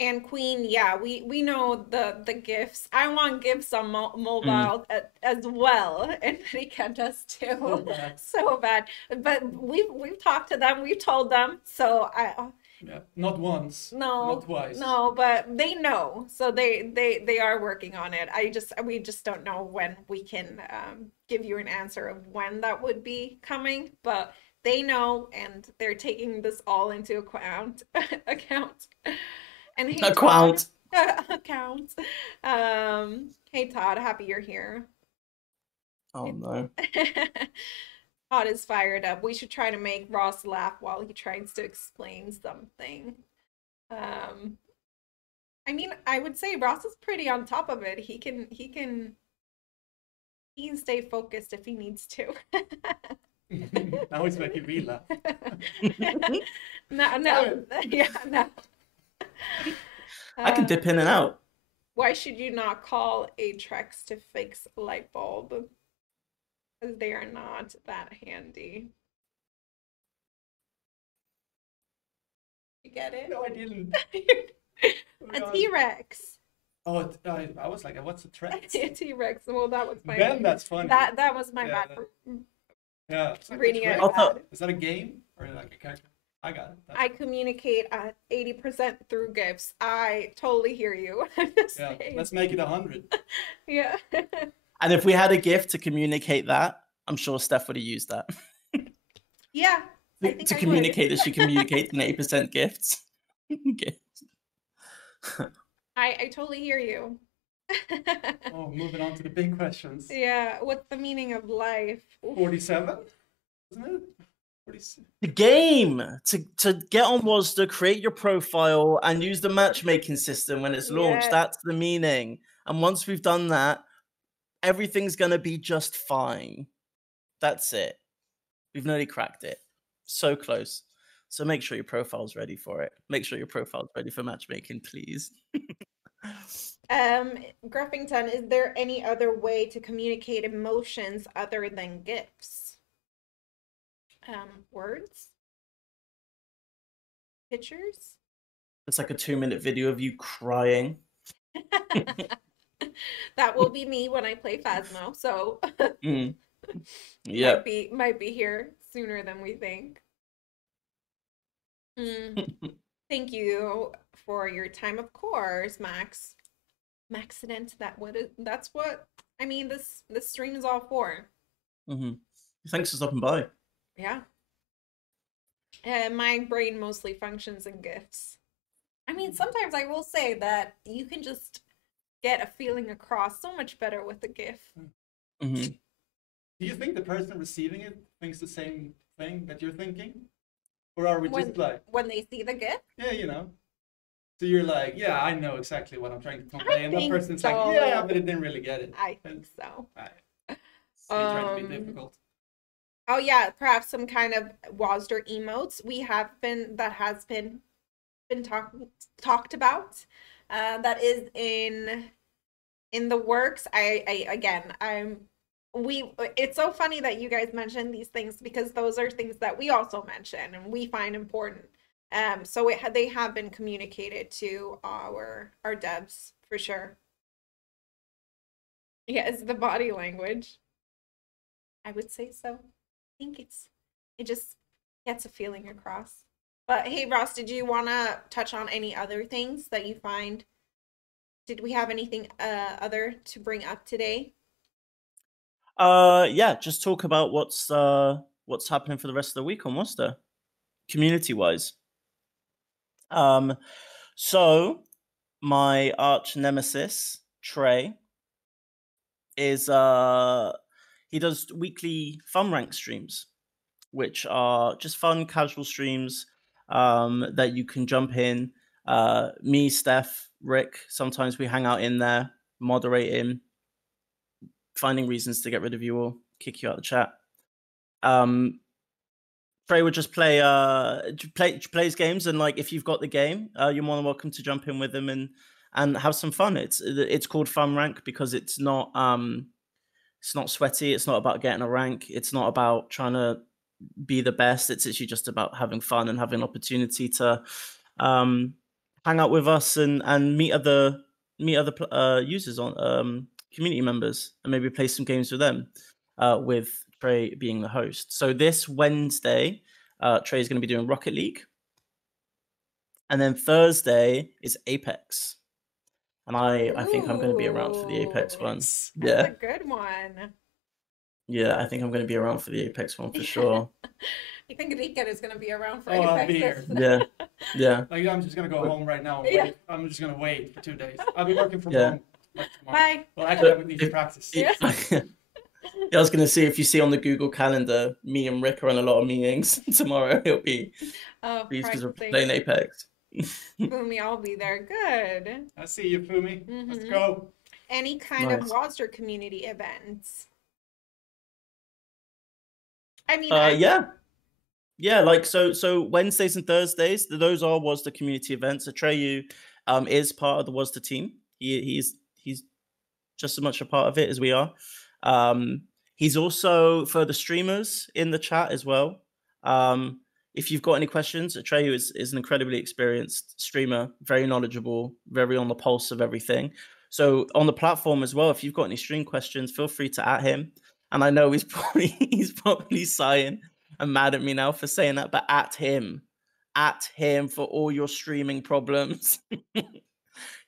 And Queen, yeah, we know the gifts. I want gifts on mobile as well, and Rika does too. So bad. So bad. But we've talked to them. We've told them. So Yeah, not once. no, Not twice. no, but they know. So they are working on it. We just don't know when we can give you an answer of when that would be coming, but they know, and they're taking this all into account. And hey, Todd. Account. Hey, Todd, happy you're here. Oh, no. Todd is fired up. We should try to make Ross laugh while he tries to explain something. I mean, I would say Ross is pretty on top of it. He can stay focused if he needs to. Now he's making me laugh. No, yeah, no. I can dip in and out. Why should you not call Atrex to fix light bulb? Because they are not that handy. You get it? No, I didn't. A T-Rex. Oh, I was like, what's a Trex? A T-Rex. Well, that was my Then that's funny. That was my bad. Yeah. Reading it. Is that a game or like a character? I got it. I communicate 80% through gifts. I totally hear you. Yeah, let's make it 100. Yeah. And if we had a gift to communicate that, I'm sure Steph would have used that. Yeah. To communicate that she communicates in 80% gifts. I totally hear you. Oh, moving on to the big questions. Yeah. What's the meaning of life? 47? Isn't it? The game to get on Wasder, create your profile, and use the matchmaking system when it's launched. Yes. That's the meaning. And once we've done that, everything's gonna be just fine. That's it. We've nearly cracked it. So close. So make sure your profile's ready for it. Make sure your profile's ready for matchmaking, please. Gruffington, is there any other way to communicate emotions other than gifts? Words? Pictures? It's like a 2-minute video of you crying. That will be me when I play Phasmo, so Mm. Yep. might be here sooner than we think. Mm, thank you for your time, of course, Max. Maxident, that's what I mean, this stream is all for. Hmm. Thanks for stopping by. Yeah. My brain mostly functions in GIFs. I mean, sometimes I will say that you can just get a feeling across so much better with a GIF. Hmm. Do you think the person receiving it thinks the same thing that you're thinking? Or are we just like, when they see the GIF? yeah, you know? So you're like, yeah, I know exactly what I'm trying to convey. And that think person's so. like, yeah, but it didn't really get it. I think so. You're trying to be difficult. Oh yeah, perhaps some kind of Wasder emotes that has been talked about. That is in the works. It's so funny that you guys mentioned these things because those are things that we also mention and we find important. So they have been communicated to our devs for sure. Yeah, it's the body language. I would say so. I think it just gets a feeling across. But hey, Ross, did you want to touch on any other things that you find? Did we have anything other to bring up today? Yeah, just talk about what's happening for the rest of the week on Wasder, community wise. So my arch nemesis, Trey, is he does weekly fun rank streams, which are just fun, casual streams that you can jump in. Me, Steph, Rick, sometimes we hang out in there, moderating, finding reasons to get rid of you all, kick you out of the chat. Trey would just plays games, and like if you've got the game, you're more than welcome to jump in with him and have some fun. It's called fun rank because it's not sweaty. It's not about getting a rank. It's not about trying to be the best. It's actually just about having fun and having an opportunity to hang out with us and meet other users on community members and maybe play some games with them with Trey being the host. So this Wednesday, Trey is going to be doing Rocket League, and then Thursday is Apex. And I think I'm going to be around for the Apex one. That's Yeah, a good one. yeah, I think I'm going to be around for the Apex one for sure. I think Rika is going to be around for I'll Apex. be here. Yeah, yeah. Like, I'm just gonna go home right now. Yeah. I'm just gonna wait for 2 days. I'll be working from Yeah. home. Like, tomorrow. Bye. Well, actually, I would need to practice. Yeah. I was going to see if you see on the Google Calendar, me and Rick are on a lot of meetings tomorrow. It'll be because we're playing Apex. Fumi, I'll be there. Good. I see you, Fumi. Let's Mhm. go. Any kind of Nice. Wasder community events? I mean, Yeah, like so Wednesdays and Thursdays, those are Wasder community events. Atreyu is part of the Wasder team. He's just as much a part of it as we are. He's also for the streamers in the chat as well. If you've got any questions, Atreyu is an incredibly experienced streamer, very knowledgeable, very on the pulse of everything. So on the platform as well, if you've got any stream questions, feel free to @him. And I know he's probably sighing and mad at me now for saying that, but @him for all your streaming problems.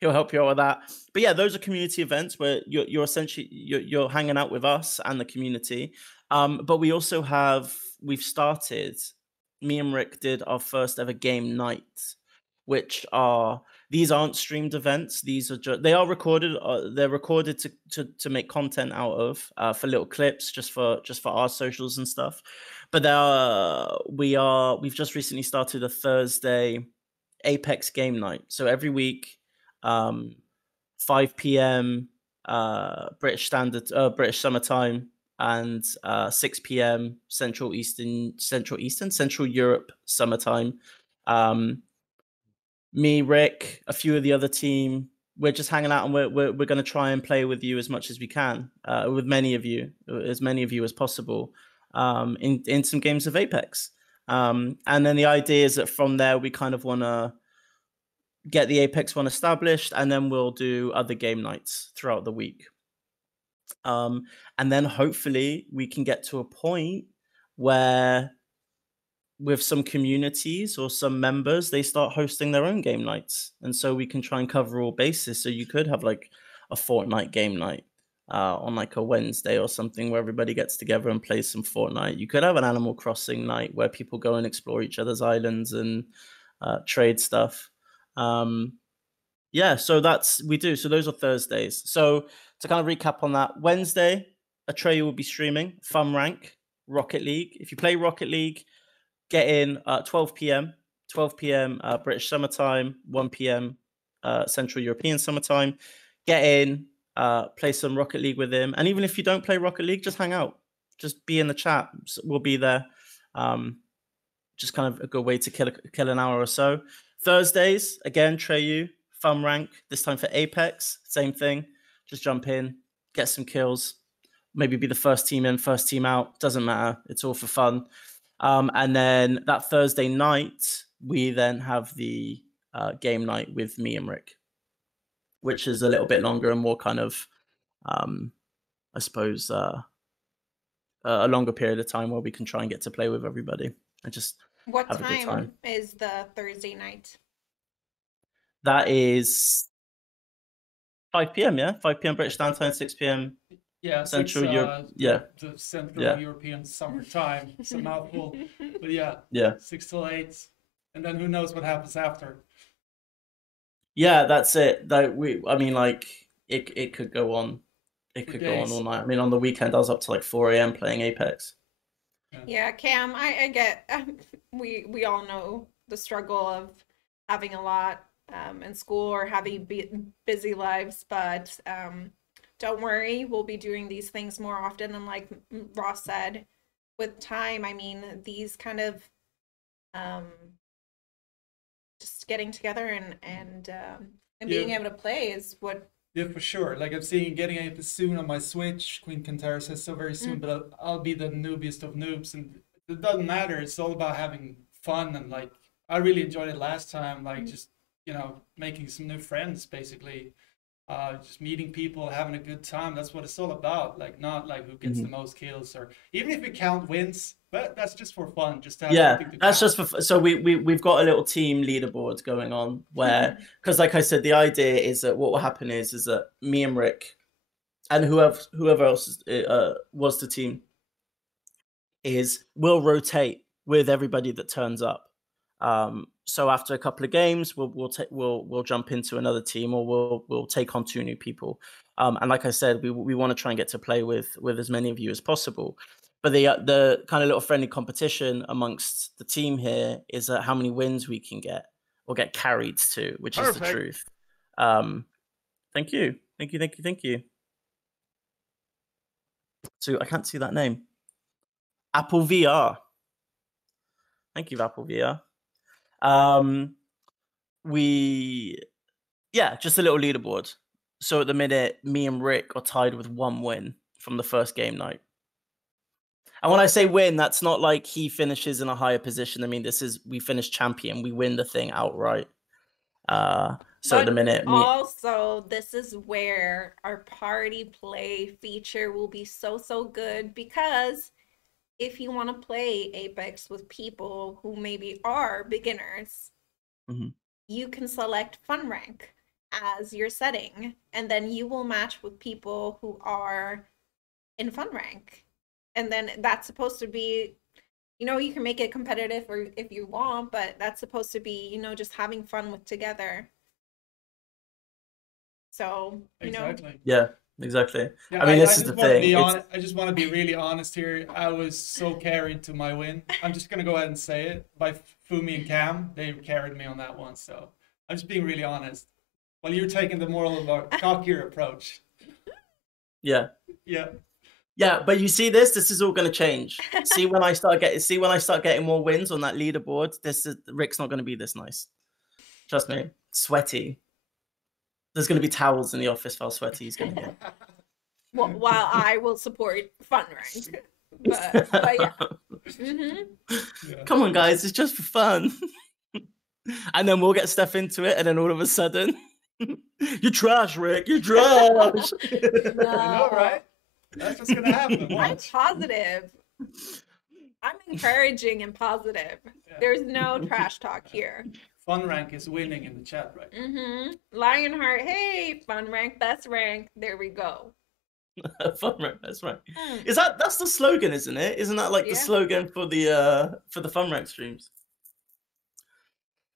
He'll help you out with that. But yeah, those are community events where you're essentially you're hanging out with us and the community. But we also we've started. Me and Rick did our first ever game night, which these aren't streamed events. These are they are recorded. They're recorded to make content out of for little clips, just for our socials and stuff. But we've just recently started a Thursday Apex game night. So every week, 5 p.m. British Standard, British Summer Time, and 6 p.m. Central Europe summertime. Me, Rick, a few of the other team, we're just hanging out, and we're going to try and play with you as much as we can, with many of you as possible, in some games of Apex. And then the idea is that from there we kind of want to get the Apex one established, and then we'll do other game nights throughout the week. And then hopefully we can get to a point where with some communities or some members, they start hosting their own game nights. And so we can try and cover all bases. So you could have like a Fortnite game night on like a Wednesday or something where everybody gets together and plays some Fortnite. You could have an Animal Crossing night where people go and explore each other's islands and trade stuff. Yeah, so we do. So those are Thursdays. So to kind of recap on that, Wednesday, Atreyu will be streaming Fun Rank, Rocket League. If you play Rocket League, get in 12 p.m. British summertime, 1 p.m. Central European summertime. Get in, play some Rocket League with him. And even if you don't play Rocket League, just hang out. Just be in the chat. We'll be there. Just kind of a good way to kill an hour or so. Thursdays, again, Treyu, Fun Rank. This time for Apex, same thing. Just jump in, get some kills. Maybe be the first team in, first team out. Doesn't matter. It's all for fun. And then that Thursday night, we then have the game night with me and Rick, which is a little bit longer and more kind of, I suppose, a longer period of time where we can try and get to play with everybody and just What have a good time. is the Thursday night? That is 5 p.m. Yeah, 5 p.m. British Standard Time, 6 p.m. Yeah, Central Europe. Yeah, the Central European summertime. It's a mouthful, but yeah, 6 till 8, and then who knows what happens after. Yeah, that's it. I mean, like it could go on. It could go on all night. I mean, on the weekend, I was up to like 4 a.m. playing Apex. Yeah, Cam, I get. We all know the struggle of having a lot in school or having busy lives, but don't worry, we'll be doing these things more often. And like Ross said, with time, I mean, these kind of just getting together and being able to play is what. Yeah, for sure. Like I'm seeing getting it soon on my Switch. Queen Cantara says so very soon, but I'll be the noobiest of noobs, and it doesn't matter. It's all about having fun, and like I really enjoyed it last time. Like just making some new friends, basically. Just meeting people, having a good time. That's what it's all about. Like not like who gets the most kills, or even if we count wins, but that's just for fun. Just to have something to that's count. just for so we've got a little team leaderboard going on where because like I said, the idea is that what will happen is that me and Rick and whoever else was the team will rotate with everybody that turns up. So after a couple of games, we'll jump into another team, or we'll take on 2 new people. And like I said, we want to try and get to play with as many of you as possible. But the kind of little friendly competition amongst the team here is how many wins we can get or get carried to, which is the truth. Thank you. So I can't see that name. Apple VR. Thank you, Apple VR. Just a little leaderboard. So at the minute, me and Rick are tied with 1 win from the first game night. And when I say win, that's not like he finishes in a higher position. I mean, we finish champion. We win the thing outright. So at the minute, also, this is where our party play feature will be so good, because if you want to play Apex with people who maybe are beginners, you can select Fun Rank as your setting, and then you will match with people who are in Fun Rank. And then that's supposed to be, you can make it competitive or if you want, but that's supposed to be, just having fun together. So, exactly. Yeah, exactly. Yeah, I mean, this is the thing. I just want to be really honest here. I was so carried to my win. I'm just going to go ahead and say it. By Fumi and Cam, they carried me on that one. So I'm just being really honest. Well, you're taking the moral of a cockier approach. Yeah. Yeah. Yeah, but you see this is all going to change. See when I start getting more wins on that leaderboard, Rick's not going to be this nice. Trust me. Sweaty. There's going to be towels in the office for how sweaty he's going to get. Well, while I will support Fun Rank. But yeah. Come on, guys. It's just for fun. And then we'll get Steph into it, and then all of a sudden, you're trash, Rick. You're trash. I know, right? That's what's gonna happen. I'm Watch. positive. I'm encouraging and positive. Yeah. There's no trash talk here. Fun rank is winning in the chat right now. Mm-hmm. Lionheart, hey, fun rank, best rank. There we go. Fun rank, that's right. That's the slogan, isn't it? Isn't that like the Yeah. slogan for the fun rank streams?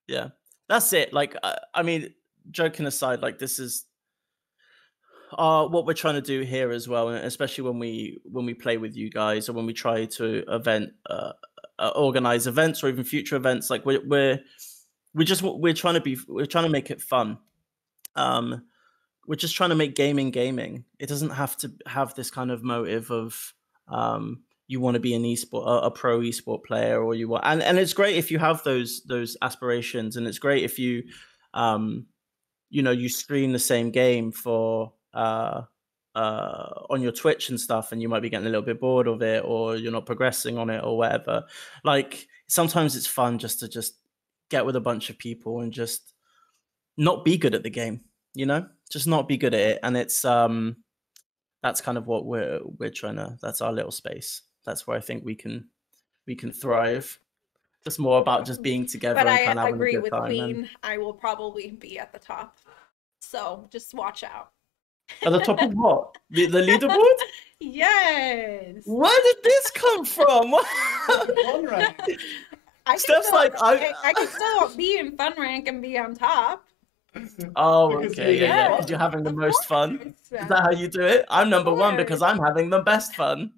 Yeah, that's it. Like, I mean, joking aside, like this is what we're trying to do here as well, and especially when we play with you guys or when we try to organize events or even future events. Like we're trying to make it fun. We're just trying to make gaming. It doesn't have to have this kind of motive of you want to be an esport, a pro esport player, or you want, and it's great if you have those aspirations, and it's great if you you stream the same game for on your Twitch and stuff, and you might be getting a little bit bored of it, or you're not progressing on it, or whatever. Like sometimes it's fun just to get with a bunch of people and just not be good at the game, just not be good at it. And it's that's kind of what we're trying to. That's our little space. That's where I think we can thrive. Just more about just being together. But and kind of I having agree a good with time. Queen. I will probably be at the top. So just watch out. At the top of what? The leaderboard? Yes. Where did this come from? Fun rank. Steph's like, I can still be in fun rank and be on top. Oh, Because okay, yeah. Because you're having the Of most fun. course. Is that how you do it? I'm number one because course. I'm having the best fun.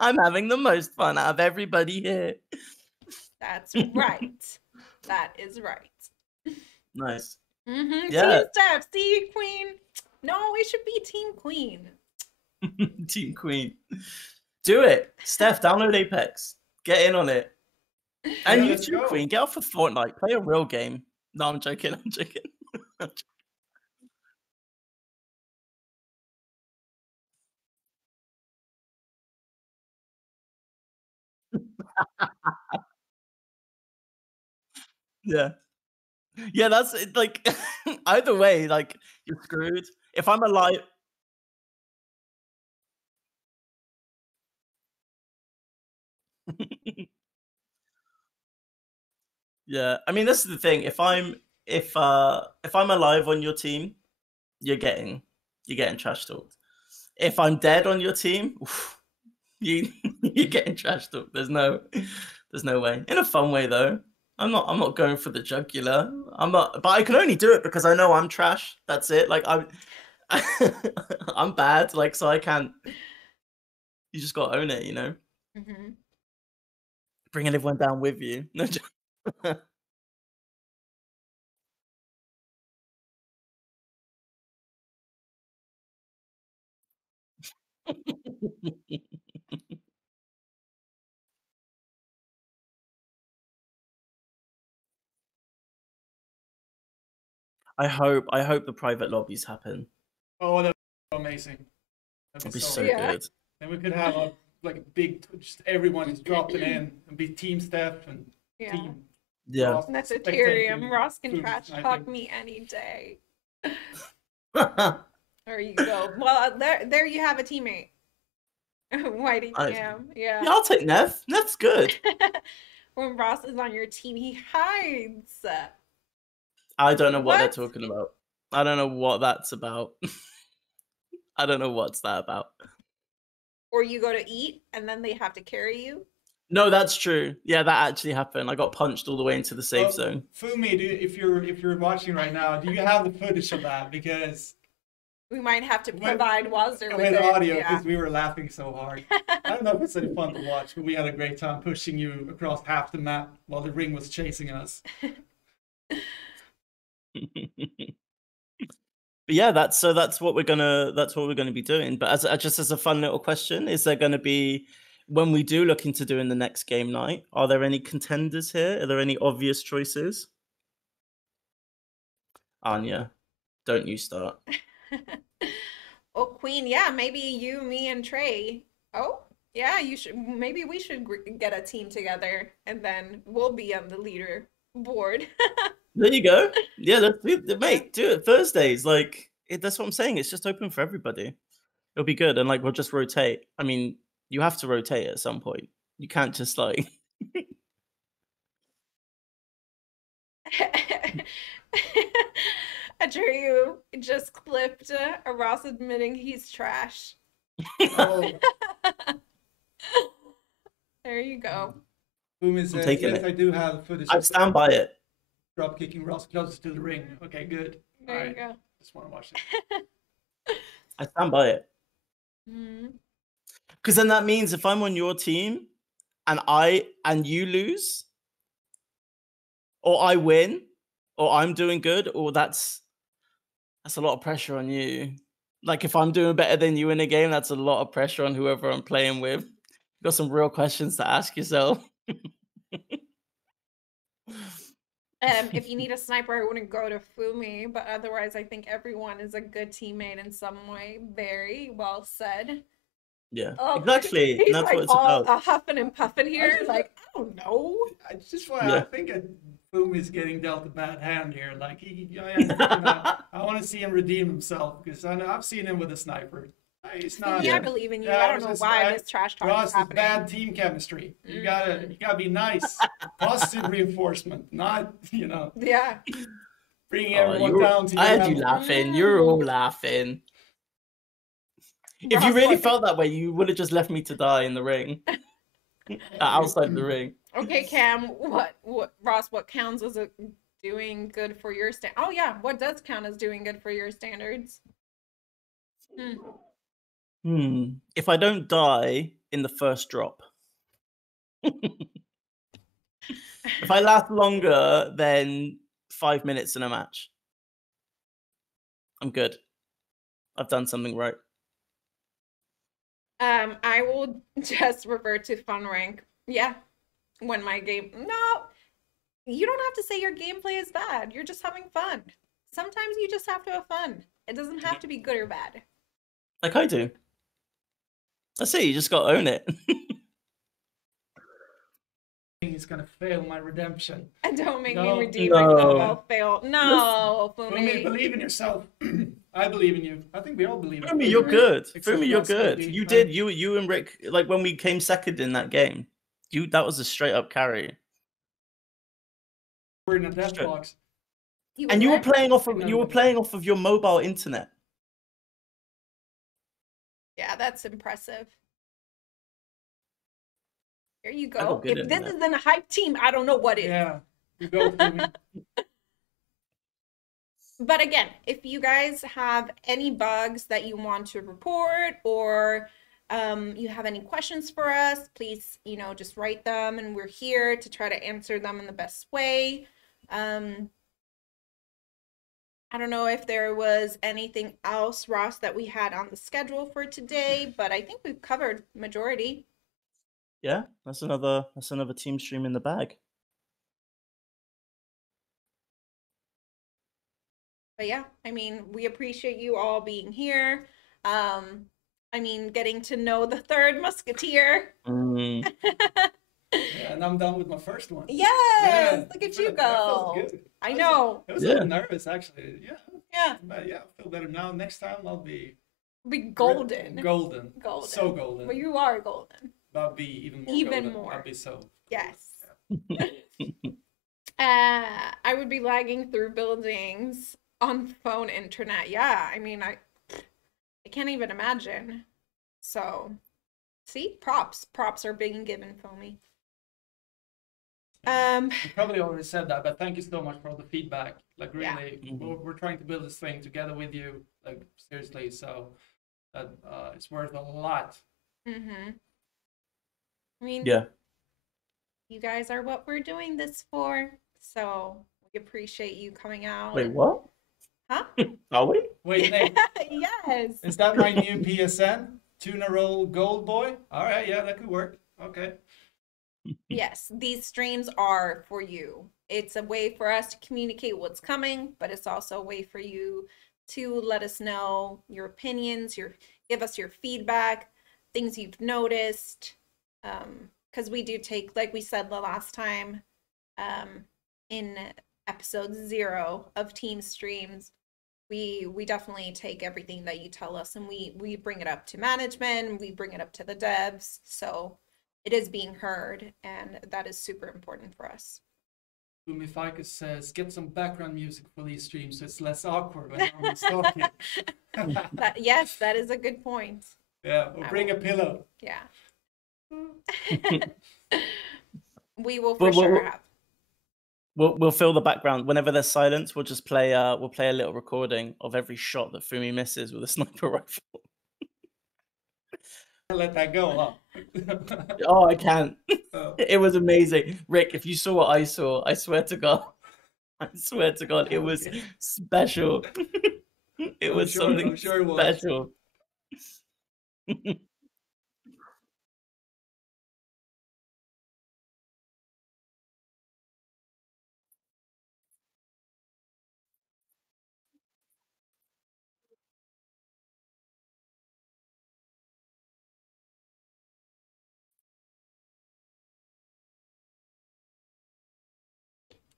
I'm having the most fun out of everybody here. That's right. That is right. Nice. Mm-hmm. Yeah. Team Steph, see Queen. No, we should be Team Queen. Team Queen. Do it. Steph, download Apex. Get in on it. And Yeah, you let's too, go. Queen. Get off of Fortnite. Play a real game. No, I'm joking. I'm joking. Yeah. Yeah, that's it. Like, either way, like, you're screwed. If I'm alive. Yeah. I mean, this is the thing. If I'm alive on your team, you're getting trash talked. If I'm dead on your team, oof, you're getting trash talked. There's no way. In a fun way though. I'm not going for the jugular. But I can only do it because I know I'm trash. That's it. Like I'm bad. Like, so I can't. You just gotta own it, Mm-hmm. Bringing everyone down with you. No. I hope the private lobbies happen. Oh, that'd be amazing. That'd It'd be so so Yeah. good. Then we could have a big, just everyone is dropping in and be Team Steph and Yeah. Team Yeah. Ross That's a spectating Tyrium. Ross can food, trash I talk think. me any day. Yeah, There you go. Well, there you have a teammate. Whitey I- Cam. Yeah. I'll take Nev. Nev's good. When Ross is on your team, he hides. I don't know what they're What? talking about. I don't know what that's about. I don't know what's that about. Or you go to eat and then they have to carry you. No, that's true. Yeah, that actually happened. I got punched all the way into the safe Well, zone. Fumi, if you're watching right now, do you have the footage of that? Because We might have to With- provide Wasder with with it. audio, Yeah. because we were laughing so hard. I don't know if it's any fun to watch, but we had a great time pushing you across half the map while the ring was chasing us. But yeah, that's what we're gonna be doing. But just as a fun little question, is there gonna be, when we do look into doing the next game night, are there any contenders here? Are there any obvious choices? Anya, don't you start. Oh, Queen, yeah, maybe you, me, and Trey. Oh, yeah, maybe we should get a team together and then we'll be on the leader bored. There you go. Yeah, mate, do it Thursdays. Like, that's what I'm saying. It's just open for everybody. It'll be good, and like we'll just rotate. I mean, you have to rotate at some point. You can't just like. Drew just clipped Ross admitting he's trash. Oh, There you go. Boom is I'm taking yes, it. I do have footage I of stand by it. drop kicking Ross closer to the ring. Okay, good. There All you right. go. Just want to watch it. I stand by it. Mhm. Because then that means if I'm on your team and you lose, or I win, or I'm doing good, or that's a lot of pressure on you. Like if I'm doing better than you in a game, that's a lot of pressure on whoever I'm playing with. You got some real questions to ask yourself. If you need a sniper, I wouldn't go to Fumi, but otherwise, I think everyone is a good teammate in some way. Very well said. Yeah, Oh, exactly. And he's that's like what it's all about. huffing and puffing here. just- Like, I don't know. I just want. I Yeah. think Boom is getting dealt a bad hand here. Like I want to see him redeem himself because I've seen him with a sniper. He's not. Yeah, I believe in you. Yeah, I it don't was know just why bad- this trash talk Ross, is it's happening. bad team chemistry. You gotta be nice, positive reinforcement, not Yeah. bringing Oh, everyone down to your I had you level. laughing. You were all laughing. If you Ross, really what- felt that way, you would have just left me to die in the ring, outside the ring. Okay, Cam, what Ross, what counts as doing good for your Oh yeah, what does count as doing good for your standards? If I don't die in the first drop. If I last longer than 5 minutes in a match, I'm good. I've done something right. I will just revert to fun rank. Yeah. When my game No, you don't have to say your gameplay is bad. You're just having fun. Sometimes you just have to have fun. It doesn't have to be good or bad. Like I do. That's it. You just got to own it. He's gonna fail my redemption. And don't make me No. redeem No. myself. I'll fail. No, Fumi, Fumi. believe in yourself. I believe in you. I think we all believe in Fumi, you. you're good. Except Fumi, you're Ross, good. maybe. You did. You and Rick, like when we came second in that game, that was a straight up carry. We're in a death Sure. box. And you were what? playing off No, you were no. playing off of your mobile internet. Yeah, that's impressive. There you I go. got good If this internet. isn't a hype team, I don't know what is. Yeah, you go, Fumi. But again, if you guys have any bugs that you want to report or you have any questions for us, please, just write them and we're here to try to answer them in the best way. I don't know if there was anything else, Ross, that we had on the schedule for today, but I think we've covered majority. Yeah, that's another team stream in the bag. But yeah, I mean, we appreciate you all being here. I mean, getting to know the third musketeer. Yeah, and I'm done with my first one. Yes, Yeah, look at you that felt go. good. I know. I was a little nervous actually. Yeah. Yeah, But yeah, I feel better now. Next time I'll be be golden. Golden. Golden. So golden. Well, you are golden. I'll be even more Even golden. more. I'll be so. Yes. I would be lagging through buildings on phone internet. Yeah, I mean, I can't even imagine. So, see, props are being given, Foamy. You probably already said that, but thank you so much for all the feedback. Like really, Yeah. we're trying to build this thing together with you. Like seriously, so that it's worth a lot. Mm-hmm. I mean, Yeah. you guys are what we're doing this for, so we appreciate you coming out. Wait, what? Huh? Are we? Wait, Nate, Yes. is that my new PSN? Tuna roll gold boy? All right, yeah, that could work. Okay. Yes, these streams are for you. It's a way for us to communicate what's coming, but it's also a way for you to let us know your opinions, give us your feedback, things you've noticed. Because we do take, like we said the last time, in episode 0 of Team Streams, we definitely take everything that you tell us and we bring it up to management, we bring it up to the devs, so it is being heard, and that is super important for us. Umificus says, get some background music for these streams so it's less awkward when no one's talking. Yes, that is a good point. Yeah, or bring a pillow. Yeah. We will for sure have. We'll fill the background whenever there's silence. We'll just play. We'll play a little recording of every shot that Fumi misses with a sniper rifle. Let that go, huh? Oh, I can't. Oh. It was amazing, Rick. If you saw what I saw, I swear to God, it was special. It was something special.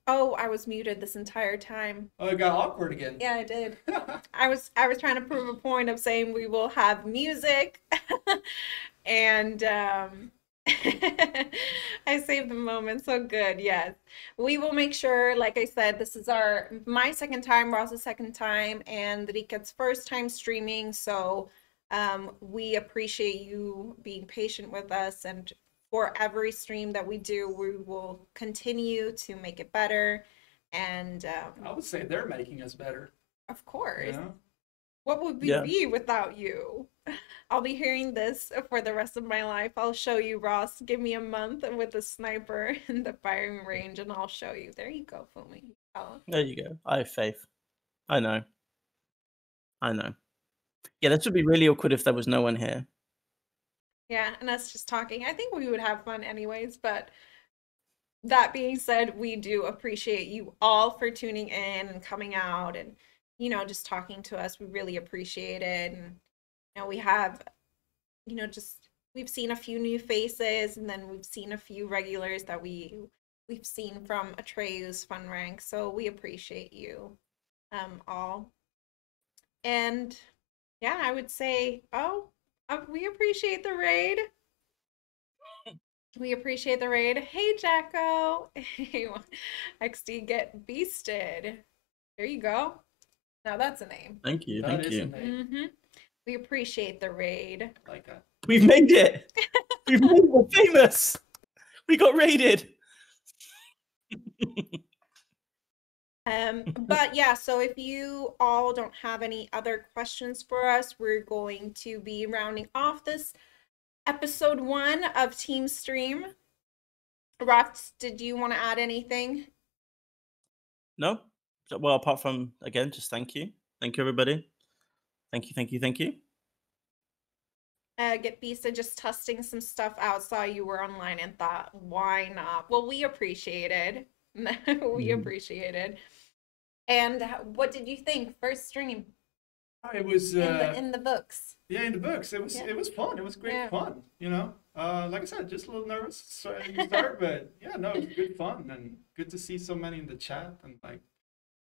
Oh, I was muted this entire time. Oh, it got awkward again. Yeah, I did. I was trying to prove a point of saying we will have music, and I saved the moment. So good. Yes, we will make sure. Like I said, this is my second time, Ross's second time, and Riket's first time streaming. So we appreciate you being patient with us, and for every stream that we do, we will continue to make it better. And I would say they're making us better. Of course. Yeah. What would we be without you? I'll be hearing this for the rest of my life. I'll show you, Ross. Give me a month with a sniper in the firing range, and I'll show you. There you go, Fumi. Oh. There you go. I have faith. I know. Yeah, this would be really awkward if there was no one here. Yeah, and us just talking. I think we would have fun anyways, but that being said, we do appreciate you all for tuning in and coming out and, just talking to us. We really appreciate it. And, we have, we've seen a few new faces, and then we've seen a few regulars that we've seen from Atreyu's Fun Rank. So we appreciate you all. And yeah, I would say, we appreciate the raid. We appreciate the raid. Hey, Jacko. Hey, XD, get beasted. There you go. Now that's a name. Thank you. That Thank is you. a name. Mm-hmm. We appreciate the raid. Like that. We've made it. We've made it. We're famous. We got raided. But yeah, so if you all don't have any other questions for us, we're going to be rounding off this episode 1 of Team Stream. Ross, did you want to add anything? No? Well, apart from, again, just thank you. Thank you, everybody. Thank you. Get Beasted just testing some stuff out, saw you were online and thought, why not? Well, we appreciated. We appreciated. And what did you think? First stream? It was in the books. Yeah, in the books. It was fun. It was great fun. Like I said, just a little nervous in the start, but yeah, no, it was good fun and good to see so many in the chat and like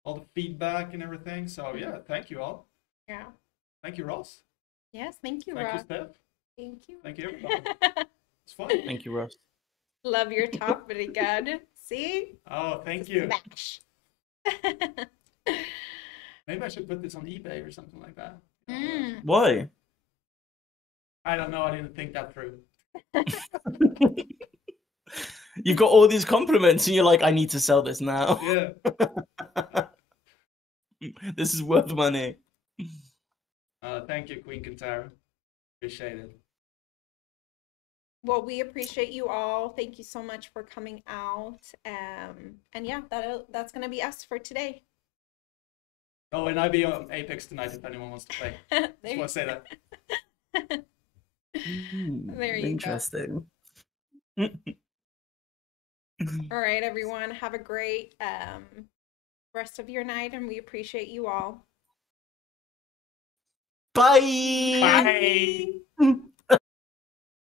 all the feedback and everything. So yeah, thank you all. Yeah. Thank you, Ross. Yes, thank you, Thank Ross. you, Steph. Thank you. Thank you, everybody. It's fun. Thank you, Ross. Love your top, but again, see? Oh, thank you. Smash. Maybe I should put this on eBay or something like that. Why? I don't know. I didn't think that through. You've got all these compliments and you're like, I need to sell this now. Yeah. This is worth money. Thank you, Queen Kintara. Appreciate it. Well, we appreciate you all. Thank you so much for coming out. And yeah, that's going to be us for today. Oh, and I'll be on Apex tonight if anyone wants to play. Just want to say that. There you Interesting. go. All right, everyone. Have a great rest of your night, and we appreciate you all. Bye. Bye.